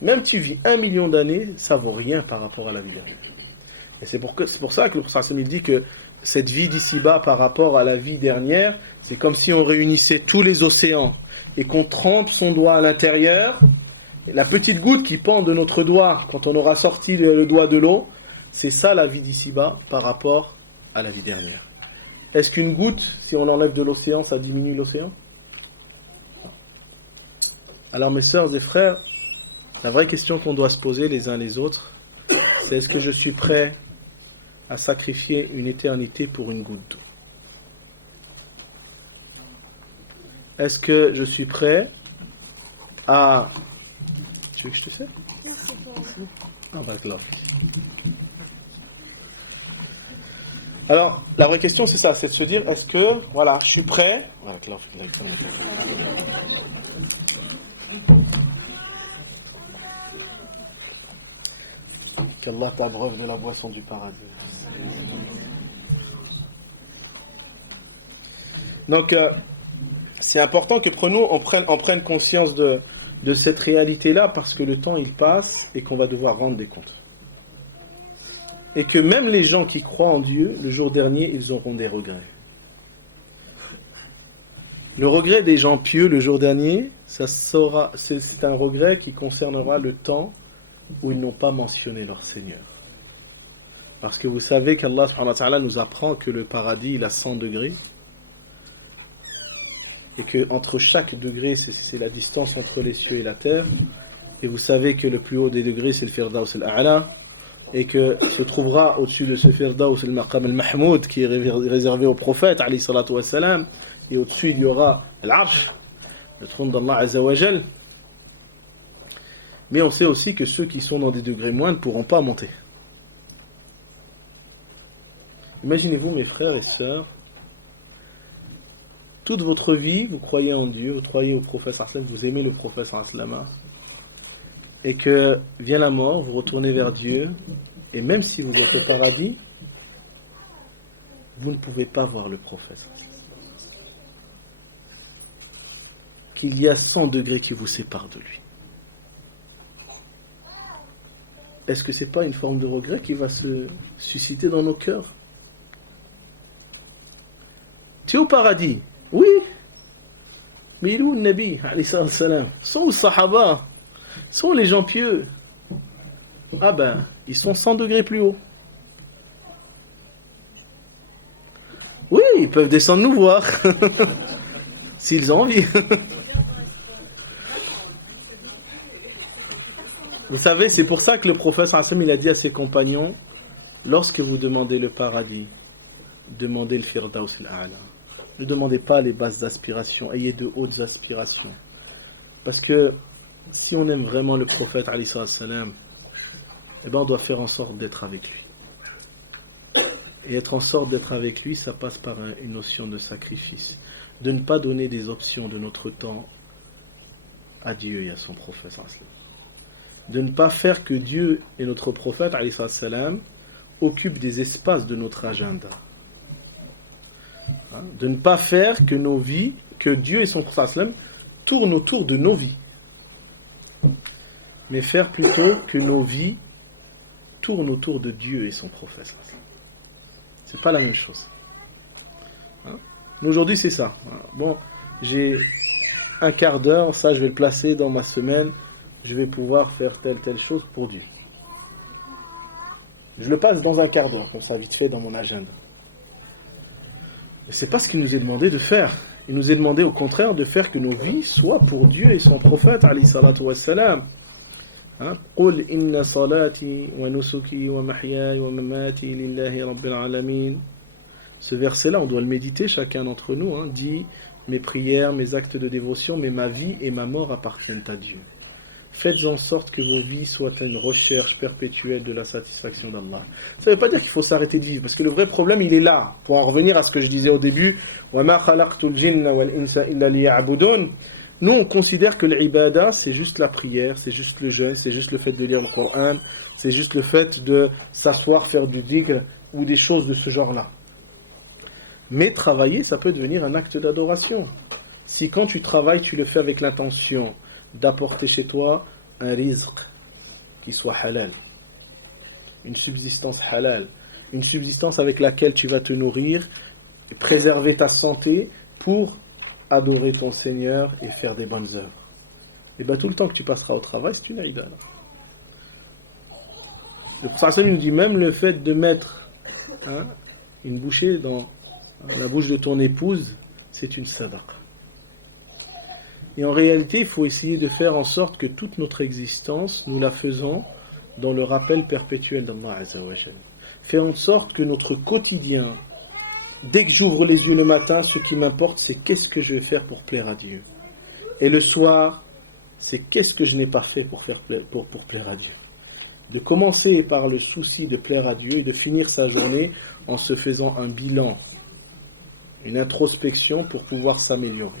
Même tu vis 1 million d'années, ça vaut rien par rapport à la vie dernière. Et c'est pour ça que le Prophète dit que cette vie d'ici-bas par rapport à la vie dernière, c'est comme si on réunissait tous les océans et qu'on trempe son doigt à l'intérieur. Et la petite goutte qui pend de notre doigt, quand on aura sorti le doigt de l'eau, c'est ça la vie d'ici-bas par rapport à la vie dernière. Est-ce qu'une goutte, si on l'enlève de l'océan, ça diminue l'océan ? Alors mes sœurs et frères, la vraie question qu'on doit se poser les uns les autres, c'est est-ce que je suis prêt à sacrifier une éternité pour une goutte d'eau? Est-ce que je suis prêt à... Tu veux que je te sers? Ah, bah, Alors, la vraie question, c'est ça, c'est de se dire, est-ce que, voilà, je suis prêt. Voilà, qu'Allah t'abreuve de la boisson du paradis. Donc, c'est important que on prenne conscience de cette réalité-là, parce que le temps, il passe et qu'on va devoir rendre des comptes. Et que même les gens qui croient en Dieu, le jour dernier, ils auront des regrets. Le regret des gens pieux le jour dernier, c'est un regret qui concernera le temps où ils n'ont pas mentionné leur Seigneur. Parce que vous savez qu'Allah subhanahu wa ta'ala nous apprend que le paradis, il a 100 degrés. Et qu'entre chaque degré, c'est la distance entre les cieux et la terre. Et vous savez que le plus haut des degrés, c'est le Firdaus al-A'la. Et que se trouvera au-dessus de ce Firdaus le Maqam al-Mahmoud, qui est réservé au prophète, alayhi salatu wassalam. Et au-dessus, il y aura l'Arsh, le trône d'Allah Azza wa Jal. Mais on sait aussi que ceux qui sont dans des degrés moindres ne pourront pas monter. Imaginez-vous, mes frères et sœurs, toute votre vie, vous croyez en Dieu, vous croyez au prophète sallam, vous aimez le prophète sallam, et que vient la mort, vous retournez vers Dieu, et même si vous êtes au paradis, vous ne pouvez pas voir le prophète. Qu'il y a 100 degrés qui vous séparent de lui. Est-ce que c'est pas une forme de regret qui va se susciter dans nos cœurs? Tu es au paradis, oui, mais il est où le Nabi, alayhi salam? Sont où les Sahaba? Sont où les gens pieux? Ah ben, ils sont 100 degrés plus haut. Oui, ils peuvent descendre nous voir, s'ils ont envie. Vous savez, c'est pour ça que le prophète sallam, il a dit à ses compagnons, lorsque vous demandez le paradis, demandez le Firdaus al-A'la. Ne demandez pas les basses aspirations, ayez de hautes aspirations. Parce que si on aime vraiment le prophète, alayhi salam, eh ben on doit faire en sorte d'être avec lui. Et être en sorte d'être avec lui, ça passe par une notion de sacrifice. De ne pas donner des options de notre temps à Dieu et à son prophète. De ne pas faire que Dieu et notre prophète, alayhi salam, occupent des espaces de notre agenda. De ne pas faire que nos vies, que Dieu et son prophète tournent autour de nos vies, mais faire plutôt que nos vies tournent autour de Dieu et son prophète. C'est pas la même chose. Mais aujourd'hui c'est ça. Bon, j'ai un quart d'heure, ça je vais le placer dans ma semaine, je vais pouvoir faire telle chose pour Dieu. Je le passe dans un quart d'heure, comme ça vite fait dans mon agenda. Mais c'est pas ce qu'il nous est demandé de faire. Il nous est demandé au contraire de faire que nos vies soient pour Dieu et son prophète, alayhi salatu wassalam. قُلْ إِنَّ صَلَاتِي وَنُسُكِي وَمَحْيَايَ وَمَمَاتِي لِلَّهِ رَبِّ الْعَالَمِينَ. Ce verset-là, on doit le méditer chacun d'entre nous. Dit, mes prières, mes actes de dévotion, mais ma vie et ma mort appartiennent à Dieu. Faites en sorte que vos vies soient une recherche perpétuelle de la satisfaction d'Allah. Ça ne veut pas dire qu'il faut s'arrêter de vivre, parce que le vrai problème, il est là. Pour en revenir à ce que je disais au début, وَمَا خَلَقْتُ الْجِنَّ وَالْإِنسَ إِلَّا لِيَعْبُدُونَ. Nous, on considère que l'ibada, c'est juste la prière, c'est juste le jeûne, c'est juste le fait de lire le Coran, c'est juste le fait de s'asseoir, faire du dhikr, ou des choses de ce genre-là. Mais travailler, ça peut devenir un acte d'adoration. Si quand tu travailles, tu le fais avec l'intention d'apporter chez toi un rizq qui soit halal, une subsistance halal, une subsistance avec laquelle tu vas te nourrir, et préserver ta santé pour adorer ton Seigneur et faire des bonnes œuvres. Et bien tout le temps que tu passeras au travail, c'est une ibada. Le prophète nous dit même le fait de mettre une bouchée dans la bouche de ton épouse, c'est une sadaqa. Et en réalité, il faut essayer de faire en sorte que toute notre existence, nous la faisons dans le rappel perpétuel d'Allah Azza wa Jal. Faire en sorte que notre quotidien, dès que j'ouvre les yeux le matin, ce qui m'importe, c'est qu'est-ce que je vais faire pour plaire à Dieu. Et le soir, c'est qu'est-ce que je n'ai pas fait pour plaire à Dieu. de commencer par le souci de plaire à Dieu et de finir sa journée en se faisant un bilan, une introspection pour pouvoir s'améliorer.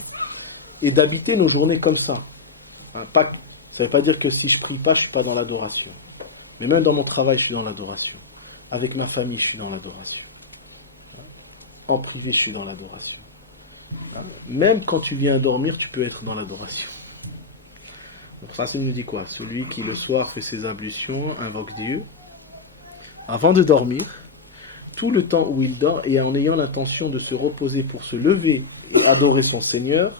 Et d'habiter nos journées comme ça. Hein, ça ne veut pas dire que si je prie pas, je ne suis pas dans l'adoration. Mais même dans mon travail, je suis dans l'adoration. Avec ma famille, je suis dans l'adoration. En privé, je suis dans l'adoration. Même quand tu viens dormir, tu peux être dans l'adoration. Donc ça nous dit quoi? Celui qui le soir fait ses ablutions, invoque Dieu, avant de dormir, tout le temps où il dort, et en ayant l'intention de se reposer pour se lever et adorer son Seigneur,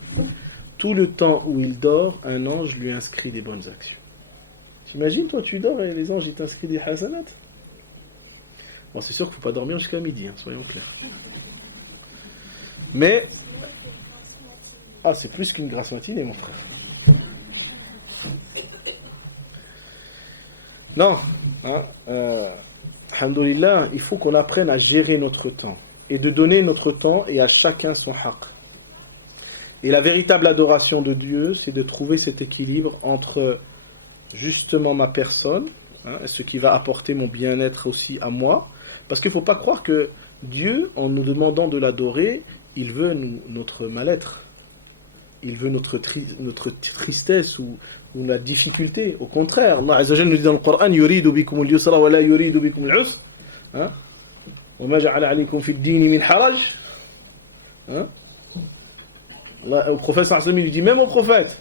tout le temps où il dort, un ange lui inscrit des bonnes actions. T'imagines, toi, tu dors et les anges, ils t'inscrivent des hasanat? Bon, c'est sûr qu'il ne faut pas dormir jusqu'à midi, hein, soyons clairs. Mais, c'est plus qu'une grâce matinée, mon frère. Non, alhamdoulilah, il faut qu'on apprenne à gérer notre temps et de donner notre temps et à chacun son haqq. Et la véritable adoration de Dieu, c'est de trouver cet équilibre entre justement ma personne, ce qui va apporter mon bien-être aussi à moi, parce qu'il ne faut pas croire que Dieu, en nous demandant de l'adorer, il veut notre mal-être, il veut notre tristesse ou la difficulté. Au contraire, Allah Azza wa Jalla nous dit dans le Coran, yuridu bikum al-yusra wa la yuridu bikum al-usra. Wa ma ja'ala alaykum fi ad-din min haraj. Au prophète sallallahu alayhi wa sallam, il lui dit même au prophète,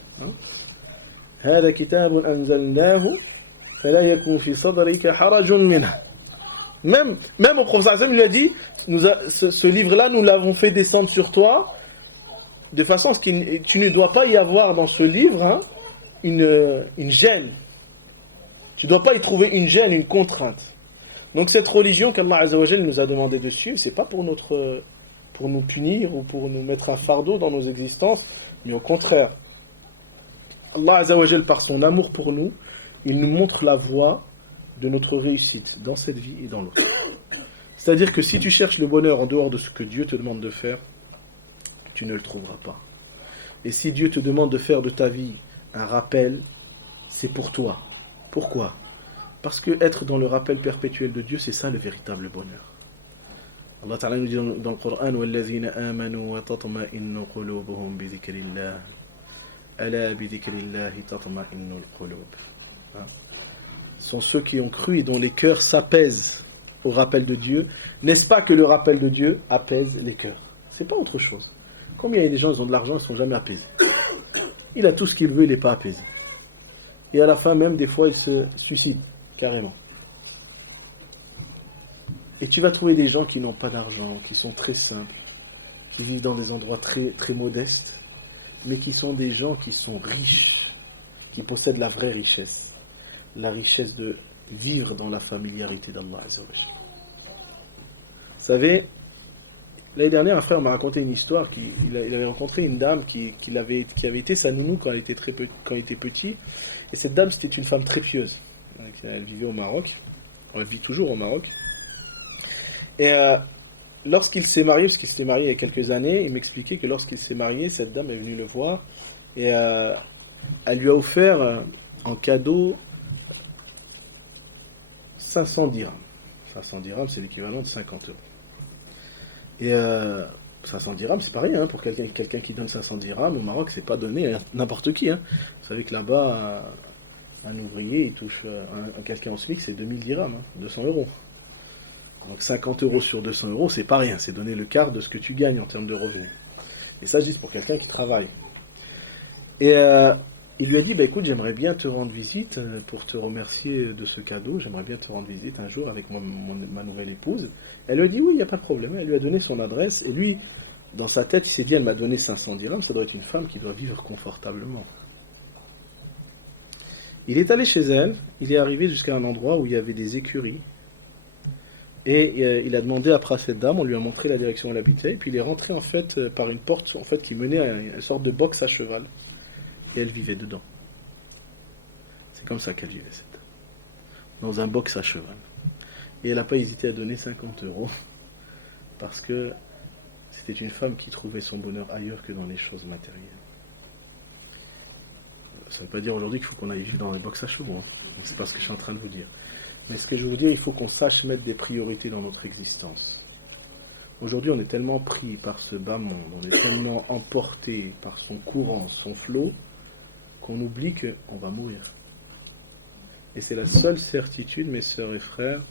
هذا كتاب أنزلناه فلا يكن في صدرك حرج منه. Même au prophète sallallahu alayhi wa sallam, il lui a dit, ce livre-là, nous l'avons fait descendre sur toi de façon à ce que tu ne dois pas y avoir dans ce livre une gêne. Tu ne dois pas y trouver une gêne, une contrainte. Donc cette religion qu'Allah Azza wa Jalla nous a demandé de suivre, c'est pas pour nous punir ou pour nous mettre un fardeau dans nos existences, mais au contraire. Allah Azza wa Jalla, par son amour pour nous, il nous montre la voie de notre réussite dans cette vie et dans l'autre. C'est-à-dire que si tu cherches le bonheur en dehors de ce que Dieu te demande de faire, tu ne le trouveras pas. Et si Dieu te demande de faire de ta vie un rappel, c'est pour toi. Pourquoi? Parce que être dans le rappel perpétuel de Dieu, c'est ça le véritable bonheur. Allah Ta'ala nous dit dans le Coran, وَالَّذِينَ آمَنُوا وَتَطْمَئِنُّ قُلُوبُهُم بِذِكْرِ اللَّهِ أَلَا بِذِكْرِ اللَّهِ تَطْمَئِنُّ الْقُلُوبُ. Sont ceux qui ont cru et dont les cœurs s'apaisent au rappel de Dieu. N'est-ce pas que le rappel de Dieu apaise les cœurs? C'est pas autre chose. Combien il y a des gens, ils ont de l'argent, ils ne sont jamais apaisés. Il a tout ce qu'il veut, il n'est pas apaisé. Et à la fin, même, des fois, il se suicide, carrément. Et tu vas trouver des gens qui n'ont pas d'argent, qui sont très simples, qui vivent dans des endroits très, très modestes, mais qui sont des gens qui sont riches, qui possèdent la vraie richesse. La richesse de vivre dans la familiarité d'Allah Azza wa Jalla. Vous savez, l'année dernière, un frère m'a raconté une histoire. Il avait rencontré une dame qui avait été sa nounou quand il était petit. Et cette dame, c'était une femme très pieuse. Elle vivait au Maroc. Elle vit toujours au Maroc. Et lorsqu'il s'est marié, parce qu'il s'était marié il y a quelques années, il m'expliquait que lorsqu'il s'est marié, cette dame est venue le voir. Et elle lui a offert en cadeau 500 dirhams. 500 dirhams, c'est l'équivalent de 50 euros. Et 500 dirhams, c'est pas rien pour quelqu'un qui donne 500 dirhams. Au Maroc, c'est pas donné à n'importe qui. Vous savez que là-bas, un ouvrier, il touche quelqu'un au SMIC, c'est 2000 dirhams, 200 euros. Donc 50 euros sur 200 euros, c'est pas rien. C'est donner le quart de ce que tu gagnes en termes de revenus. Et ça, je dis, c'est pour quelqu'un qui travaille. Et il lui a dit, écoute, j'aimerais bien te rendre visite pour te remercier de ce cadeau. J'aimerais bien te rendre visite un jour avec ma nouvelle épouse. Elle lui a dit, oui, il n'y a pas de problème. Elle lui a donné son adresse. Et lui, dans sa tête, il s'est dit, elle m'a donné 500 dirhams. Ça doit être une femme qui doit vivre confortablement. Il est allé chez elle. Il est arrivé jusqu'à un endroit où il y avait des écuries. Et il a demandé après à cette dame, on lui a montré la direction où elle habitait. Et puis il est rentré en fait par une porte qui menait à une sorte de box à cheval. Et elle vivait dedans. C'est comme ça qu'elle vivait, cette dame. Dans un box à cheval. Et elle n'a pas hésité à donner 50 euros. Parce que c'était une femme qui trouvait son bonheur ailleurs que dans les choses matérielles. Ça ne veut pas dire aujourd'hui qu'il faut qu'on aille vivre dans les box à chevaux. Hein. C'est pas ce que je suis en train de vous dire. Mais ce que je veux vous dire, il faut qu'on sache mettre des priorités dans notre existence. Aujourd'hui, on est tellement pris par ce bas monde, on est tellement emporté par son courant, son flot, qu'on oublie qu'on va mourir. Et c'est la seule certitude, mes sœurs et frères,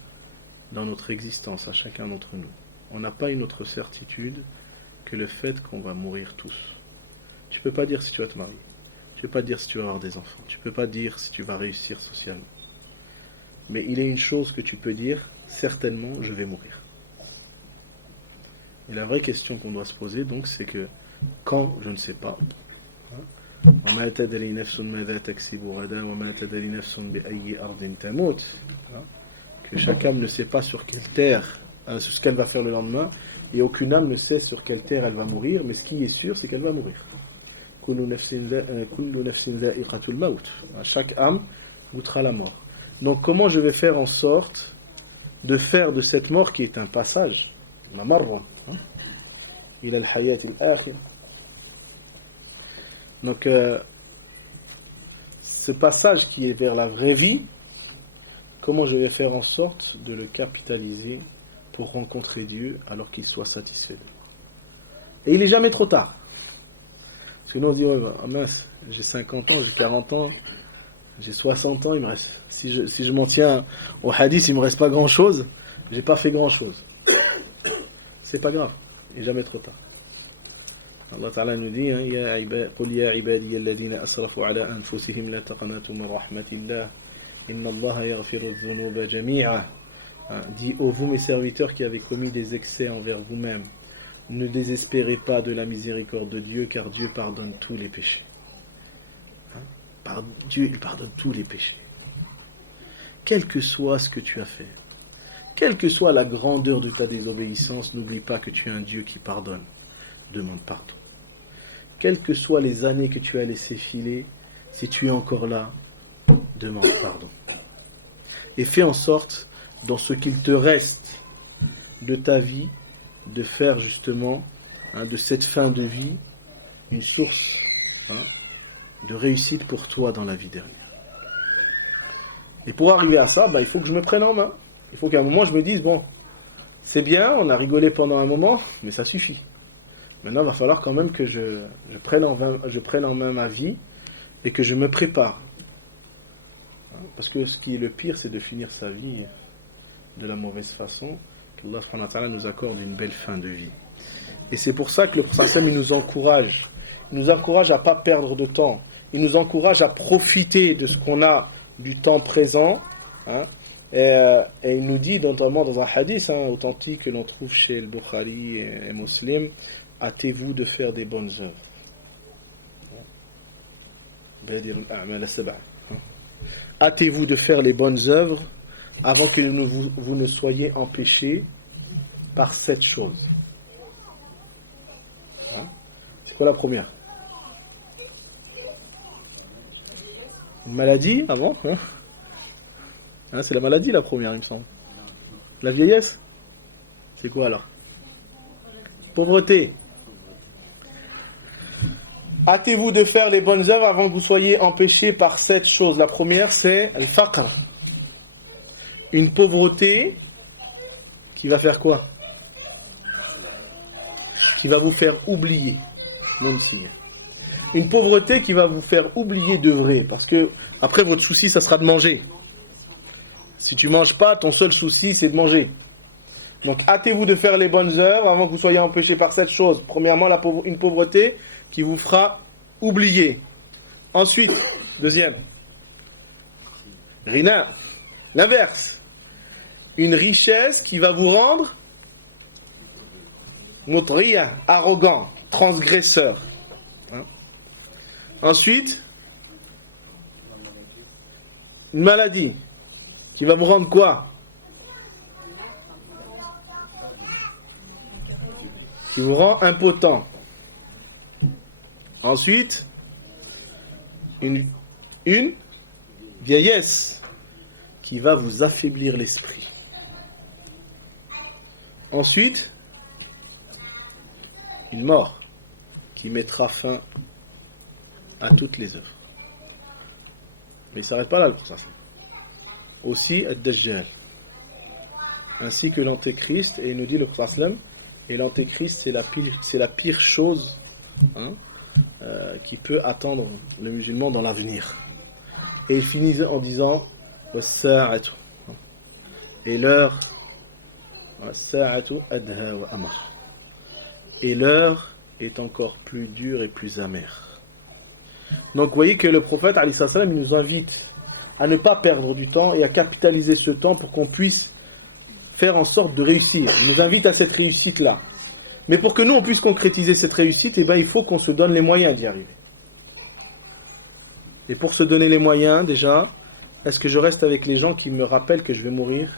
dans notre existence, à chacun d'entre nous. On n'a pas une autre certitude que le fait qu'on va mourir tous. Tu ne peux pas dire si tu vas te marier. Tu ne peux pas dire si tu vas avoir des enfants. Tu ne peux pas dire si tu vas réussir socialement. Mais il y a une chose que tu peux dire, certainement, je vais mourir. Et la vraie question qu'on doit se poser, donc, c'est que quand, je ne sais pas, que chaque âme ne sait pas sur quelle terre, sur ce qu'elle va faire le lendemain, et aucune âme ne sait sur quelle terre elle va mourir, mais ce qui est sûr, c'est qu'elle va mourir. Chaque âme goûtera la mort. Donc comment je vais faire en sorte de faire de cette mort qui est un passage, ila al-hayat al-akhirah. Donc ce passage qui est vers la vraie vie, comment je vais faire en sorte de le capitaliser pour rencontrer Dieu alors qu'il soit satisfait de moi. Et il n'est jamais trop tard. Parce que nous on dit, ouais, bah, mince, j'ai 50 ans, j'ai 40 ans, j'ai 60 ans, il me reste. Si je m'en tiens au hadith, il ne me reste pas grand chose, j'ai pas fait grand chose. C'est pas grave, il n'est jamais trop tard. Allah Ta'ala nous dit, قُلْ يَا عِبَادِيَ الَّذِينَ أَسْرَفُوا عَلَىٰ أَنفُسِهِمْ لَا تَقْنَطُوا مِنْ رَحْمَةِ اللَّهِ إِنَّ اللَّهَ يَغْفِرُ الذُّنُوبَ جَمِيعًا. Dis, ô vous mes serviteurs qui avez commis des excès envers vous-même, ne désespérez pas de la miséricorde de Dieu, car Dieu pardonne tous les péchés. Dieu, il pardonne tous les péchés. Quel que soit ce que tu as fait, quelle que soit la grandeur de ta désobéissance, n'oublie pas que tu es un Dieu qui pardonne. Demande pardon. Quelles que soient les années que tu as laissées filer, si tu es encore là, demande pardon. Et fais en sorte, dans ce qu'il te reste de ta vie, de faire justement de cette fin de vie une source de réussite pour toi dans la vie dernière. Et pour arriver à ça, il faut que je me prenne en main. Il faut qu'à un moment je me dise, bon, c'est bien, on a rigolé pendant un moment, mais ça suffit. Maintenant, il va falloir quand même que je prenne en main ma vie et que je me prépare. Parce que ce qui est le pire, c'est de finir sa vie de la mauvaise façon. Qu'Allah subhanahu wa ta'ala nous accorde une belle fin de vie. Et c'est pour ça que le prophète il nous encourage. Il nous encourage à ne pas perdre de temps. Il nous encourage à profiter de ce qu'on a du temps présent. Et il nous dit, notamment dans un hadith authentique que l'on trouve chez le Bukhari et Muslim, hâtez-vous de faire des bonnes œuvres. Hâtez-vous de faire les bonnes œuvres avant que vous ne soyez empêchés par 7 choses. C'est quoi la première? Une maladie avant c'est la maladie la première, il me semble. La vieillesse? C'est quoi alors? Pauvreté. Hâtez-vous de faire les bonnes œuvres avant que vous soyez empêchés par 7 choses. La première, c'est al-faqr. Une pauvreté qui va faire quoi? Qui va vous faire oublier. Une pauvreté qui va vous faire oublier d'œuvrer. Parce que, après, votre souci, ça sera de manger. Si tu ne manges pas, ton seul souci, c'est de manger. Donc, hâtez-vous de faire les bonnes œuvres avant que vous soyez empêchés par cette chose. Premièrement, une pauvreté qui vous fera oublier. Ensuite, deuxième, Rina, l'inverse. Une richesse qui va vous rendre mutriya, arrogant, transgresseur. Ensuite, une maladie qui va vous rendre quoi? Qui vous rend impotent. Ensuite, une vieillesse qui va vous affaiblir l'esprit. Ensuite, une mort qui mettra fin à toutes les œuvres. Mais il ne s'arrête pas là, le prophète. Aussi, Ad-Dajjal. Ainsi que l'Antéchrist, et il nous dit le prophète, et l'Antéchrist, c'est la pire chose hein, qui peut attendre le musulman dans l'avenir. Et il finit en disant was-sa'atu. Et l'heure was-sa'atu adha wa amar. Et l'heure est encore plus dure et plus amère. Donc vous voyez que le prophète alayhi salam, il nous invite à ne pas perdre du temps et à capitaliser ce temps pour qu'on puisse faire en sorte de réussir. Il nous invite à cette réussite-là. Mais pour que nous on puisse concrétiser cette réussite, eh ben, il faut qu'on se donne les moyens d'y arriver. Et pour se donner les moyens, déjà, est-ce que je reste avec les gens qui me rappellent que je vais mourir,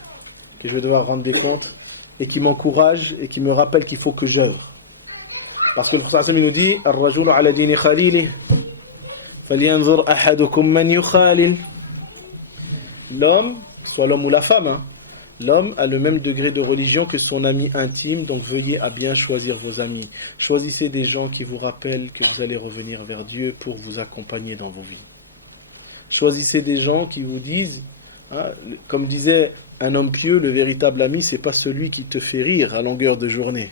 que je vais devoir rendre des comptes, et qui m'encouragent et qui me rappellent qu'il faut que j'œuvre? Parce que le prophète nous dit Ar-rajulu ala dini khalili falyanzur ahadukum man yukhalil. L'homme, soit l'homme ou la femme, hein, l'homme a le même degré de religion que son ami intime, donc veuillez à bien choisir vos amis. Choisissez des gens qui vous rappellent que vous allez revenir vers Dieu pour vous accompagner dans vos vies. Choisissez des gens qui vous disent, hein, comme disait un homme pieux, le véritable ami, c'est pas celui qui te fait rire à longueur de journée.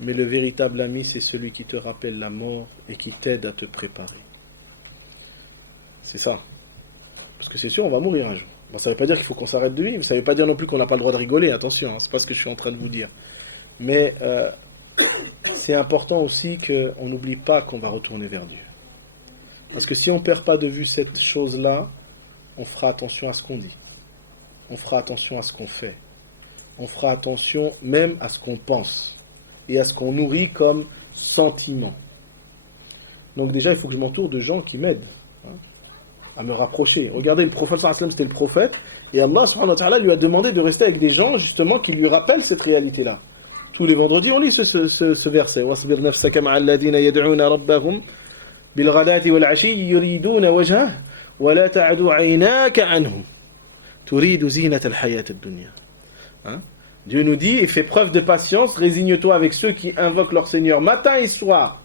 Mais le véritable ami, c'est celui qui te rappelle la mort et qui t'aide à te préparer. C'est ça. Parce que c'est sûr, on va mourir un jour. Bon, ça ne veut pas dire qu'il faut qu'on s'arrête de vivre. Ça ne veut pas dire non plus qu'on n'a pas le droit de rigoler. Attention, hein, c'est pas ce que je suis en train de vous dire. Mais c'est important aussi qu'on n'oublie pas qu'on va retourner vers Dieu. Parce que si on ne perd pas de vue cette chose-là, on fera attention à ce qu'on dit. On fera attention à ce qu'on fait. On fera attention même à ce qu'on pense. Et à ce qu'on nourrit comme sentiment. Donc déjà, il faut que je m'entoure de gens qui m'aident à me rapprocher. Regardez, le prophète sallam, c'était le prophète, et Allah subhanahu wa ta'ala lui a demandé de rester avec des gens justement qui lui rappellent cette réalité-là. Tous les vendredis, on lit ce verset. وَاصْبِرْ نَفْسَكَ مَعَ الَّذِينَ يَدْعُونَ رَبَّهُمْ بِالْغَدَاةِ وَالْعَشِيِّ يُرِيدُونَ وَجْهَهُ وَلَا تَعْدُ عَيْنَاكَ عَنْهُمْ تُرِيدُ زِينَةَ الْحَيَاةِ الدُّنْيَا. Dieu nous dit, et fais preuve de patience, résigne-toi avec ceux qui invoquent leur Seigneur matin et soir,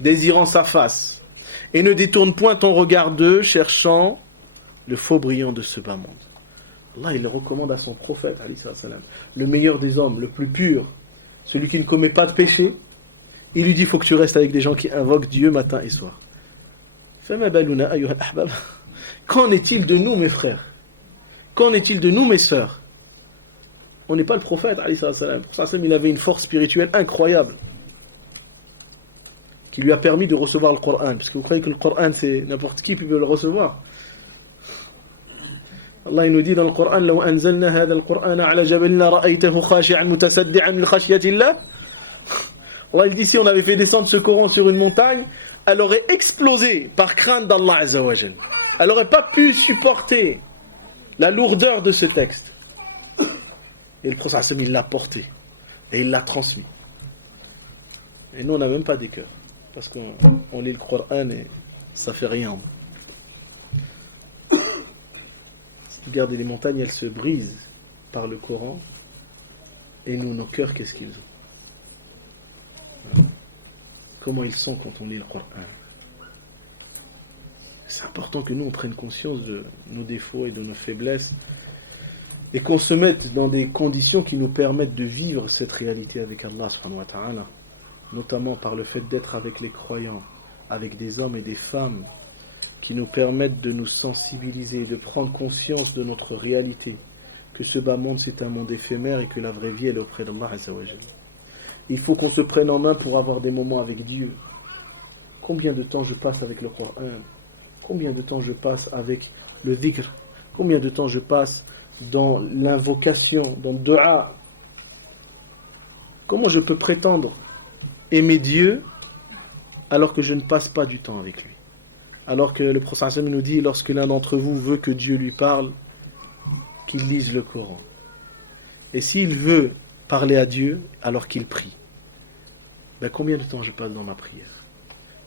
désirant sa face. Et ne détourne point ton regard d'eux, cherchant le faux brillant de ce bas monde. Allah, il le recommande à son prophète, le meilleur des hommes, le plus pur, celui qui ne commet pas de péché. Il lui dit, il faut que tu restes avec des gens qui invoquent Dieu matin et soir. Qu'en est-il de nous, mes frères? Qu'en est-il de nous, mes sœurs? On n'est pas le prophète, le prophète, il avait une force spirituelle incroyable, qui lui a permis de recevoir le Coran. Parce que vous croyez que le Coran, c'est n'importe qui peut le recevoir. Allah il nous dit dans le Coran لو أنزلنا هذا القرآن على جبل لرأيته خاشعا متصدعا من خشية الله. Allah il dit si on avait fait descendre ce Coran sur une montagne, elle aurait explosé par crainte d'Allah Azza wa Jal. Elle n'aurait pas pu supporter la lourdeur de ce texte. Et le prophète il l'a porté et il l'a transmis. Et nous on n'a même pas des cœurs. Parce qu'on lit le Coran et ça fait rien. Regardez les montagnes, elles se brisent par le Coran. Et nous, nos cœurs, qu'est-ce qu'ils ont? Comment ils sont quand on lit le Coran? C'est important que nous, on prenne conscience de nos défauts et de nos faiblesses. Et qu'on se mette dans des conditions qui nous permettent de vivre cette réalité avec Allah subhanahu wa ta'ala. Notamment par le fait d'être avec les croyants, avec des hommes et des femmes qui nous permettent de nous sensibiliser, de prendre conscience de notre réalité, que ce bas monde c'est un monde éphémère et que la vraie vie elle est auprès d'Allah Azza wa Jal. Il faut qu'on se prenne en main pour avoir des moments avec Dieu. Combien de temps je passe avec le Coran? Combien de temps je passe avec le dhikr? Combien de temps je passe dans l'invocation, dans le dua? Comment je peux prétendre aimer Dieu alors que je ne passe pas du temps avec lui? Alors que le prophète nous dit, lorsque l'un d'entre vous veut que Dieu lui parle, qu'il lise le Coran. Et s'il veut parler à Dieu, alors qu'il prie. Ben combien de temps je passe dans ma prière?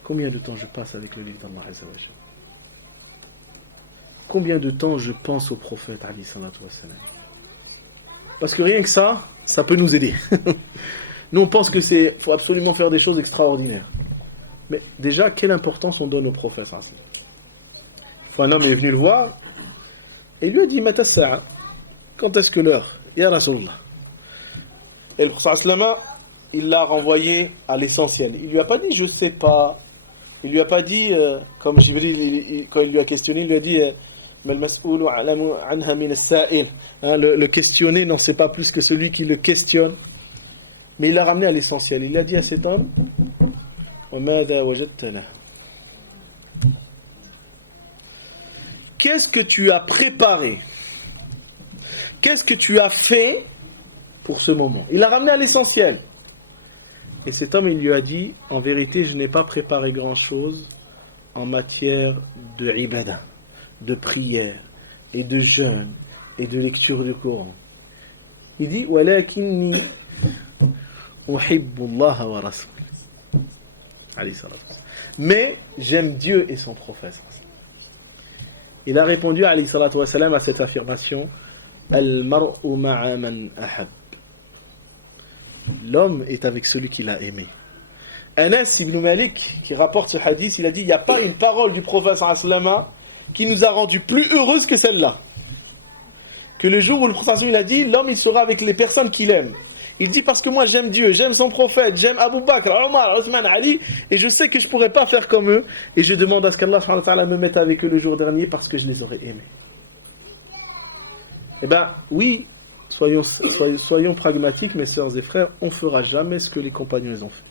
Combien de temps je passe avec le livre d'Allah Azza wa Jal? Combien de temps je pense au prophète alayhi salatu wa salam? Parce que rien que ça peut nous aider. Nous, on pense que faut absolument faire des choses extraordinaires. Mais déjà, quelle importance on donne au prophète? Un homme est venu le voir et il lui a dit Mata sa'a, quand est-ce que l'heure? Ya Rasulallah. Et le Prophète sallallahu il l'a renvoyé à l'essentiel. Il lui a pas dit je sais pas. Il lui a pas dit comme Jibril quand il lui a questionné, il lui a dit Mal mas'oulu a'lamu anha min as-sa'il. Le questionné n'en sait pas plus que celui qui le questionne. Mais il l'a ramené à l'essentiel. Il a dit à cet homme Wa madha wajadtana. Qu'est-ce que tu as préparé? Qu'est-ce que tu as fait pour ce moment? Il l'a ramené à l'essentiel. Et cet homme, il lui a dit, en vérité, je n'ai pas préparé grand-chose en matière de ibadah, de prière, et de jeûne, et de lecture du Coran. Il dit, walakinni uhibbu Allah wa rasul. Mais j'aime Dieu et son prophète. Il a répondu alayhi salatu wa salam à cette affirmation Al-mar'u ma'a man ahab. L'homme est avec celui qu'il a aimé. Anas ibn Malik, qui rapporte ce hadith, il a dit il n'y a pas une parole du prophète sallallahu qui nous a rendu plus heureuses que celle-là. Que le jour où le prophète il a dit l'homme il sera avec les personnes qu'il aime. Il dit parce que moi j'aime Dieu, j'aime son prophète, j'aime Abu Bakr, Omar, Othman, Ali, et je sais que je ne pourrai pas faire comme eux, et je demande à ce qu'Allah subhanahu wa ta'ala me mette avec eux le jour dernier parce que je les aurais aimés. Eh bien, oui, soyons pragmatiques, mes sœurs et frères, on ne fera jamais ce que les compagnons ont fait.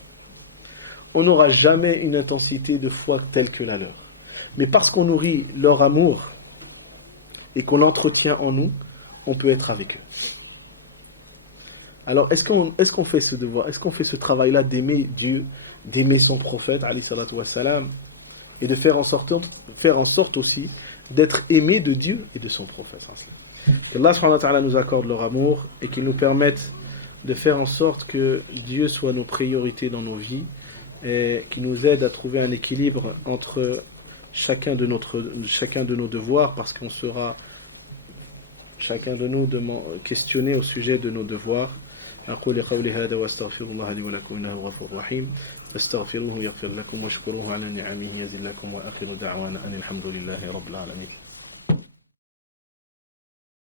On n'aura jamais une intensité de foi telle que la leur. Mais parce qu'on nourrit leur amour et qu'on l'entretient en nous, on peut être avec eux. Alors, est-ce qu'on fait ce devoir? Est-ce qu'on fait ce travail-là d'aimer Dieu, d'aimer son prophète, alayhi salatu wassalam, et de faire en sorte aussi d'être aimé de Dieu et de son prophète? Qu'Allah subhanahu wa ta'ala nous accorde leur amour et qu'il nous permette de faire en sorte que Dieu soit nos priorités dans nos vies et qu'il nous aide à trouver un équilibre entre chacun de nos devoirs, parce qu'on sera chacun de nous questionné au sujet de nos devoirs. أقول قولي هذا وأستغفر الله لي ولكم إنه غفور رحيم فاستغفروه يغفر لكم واشكروه على نعمه يزد لكم وآخر دعوانا أن الحمد لله رب العالمين.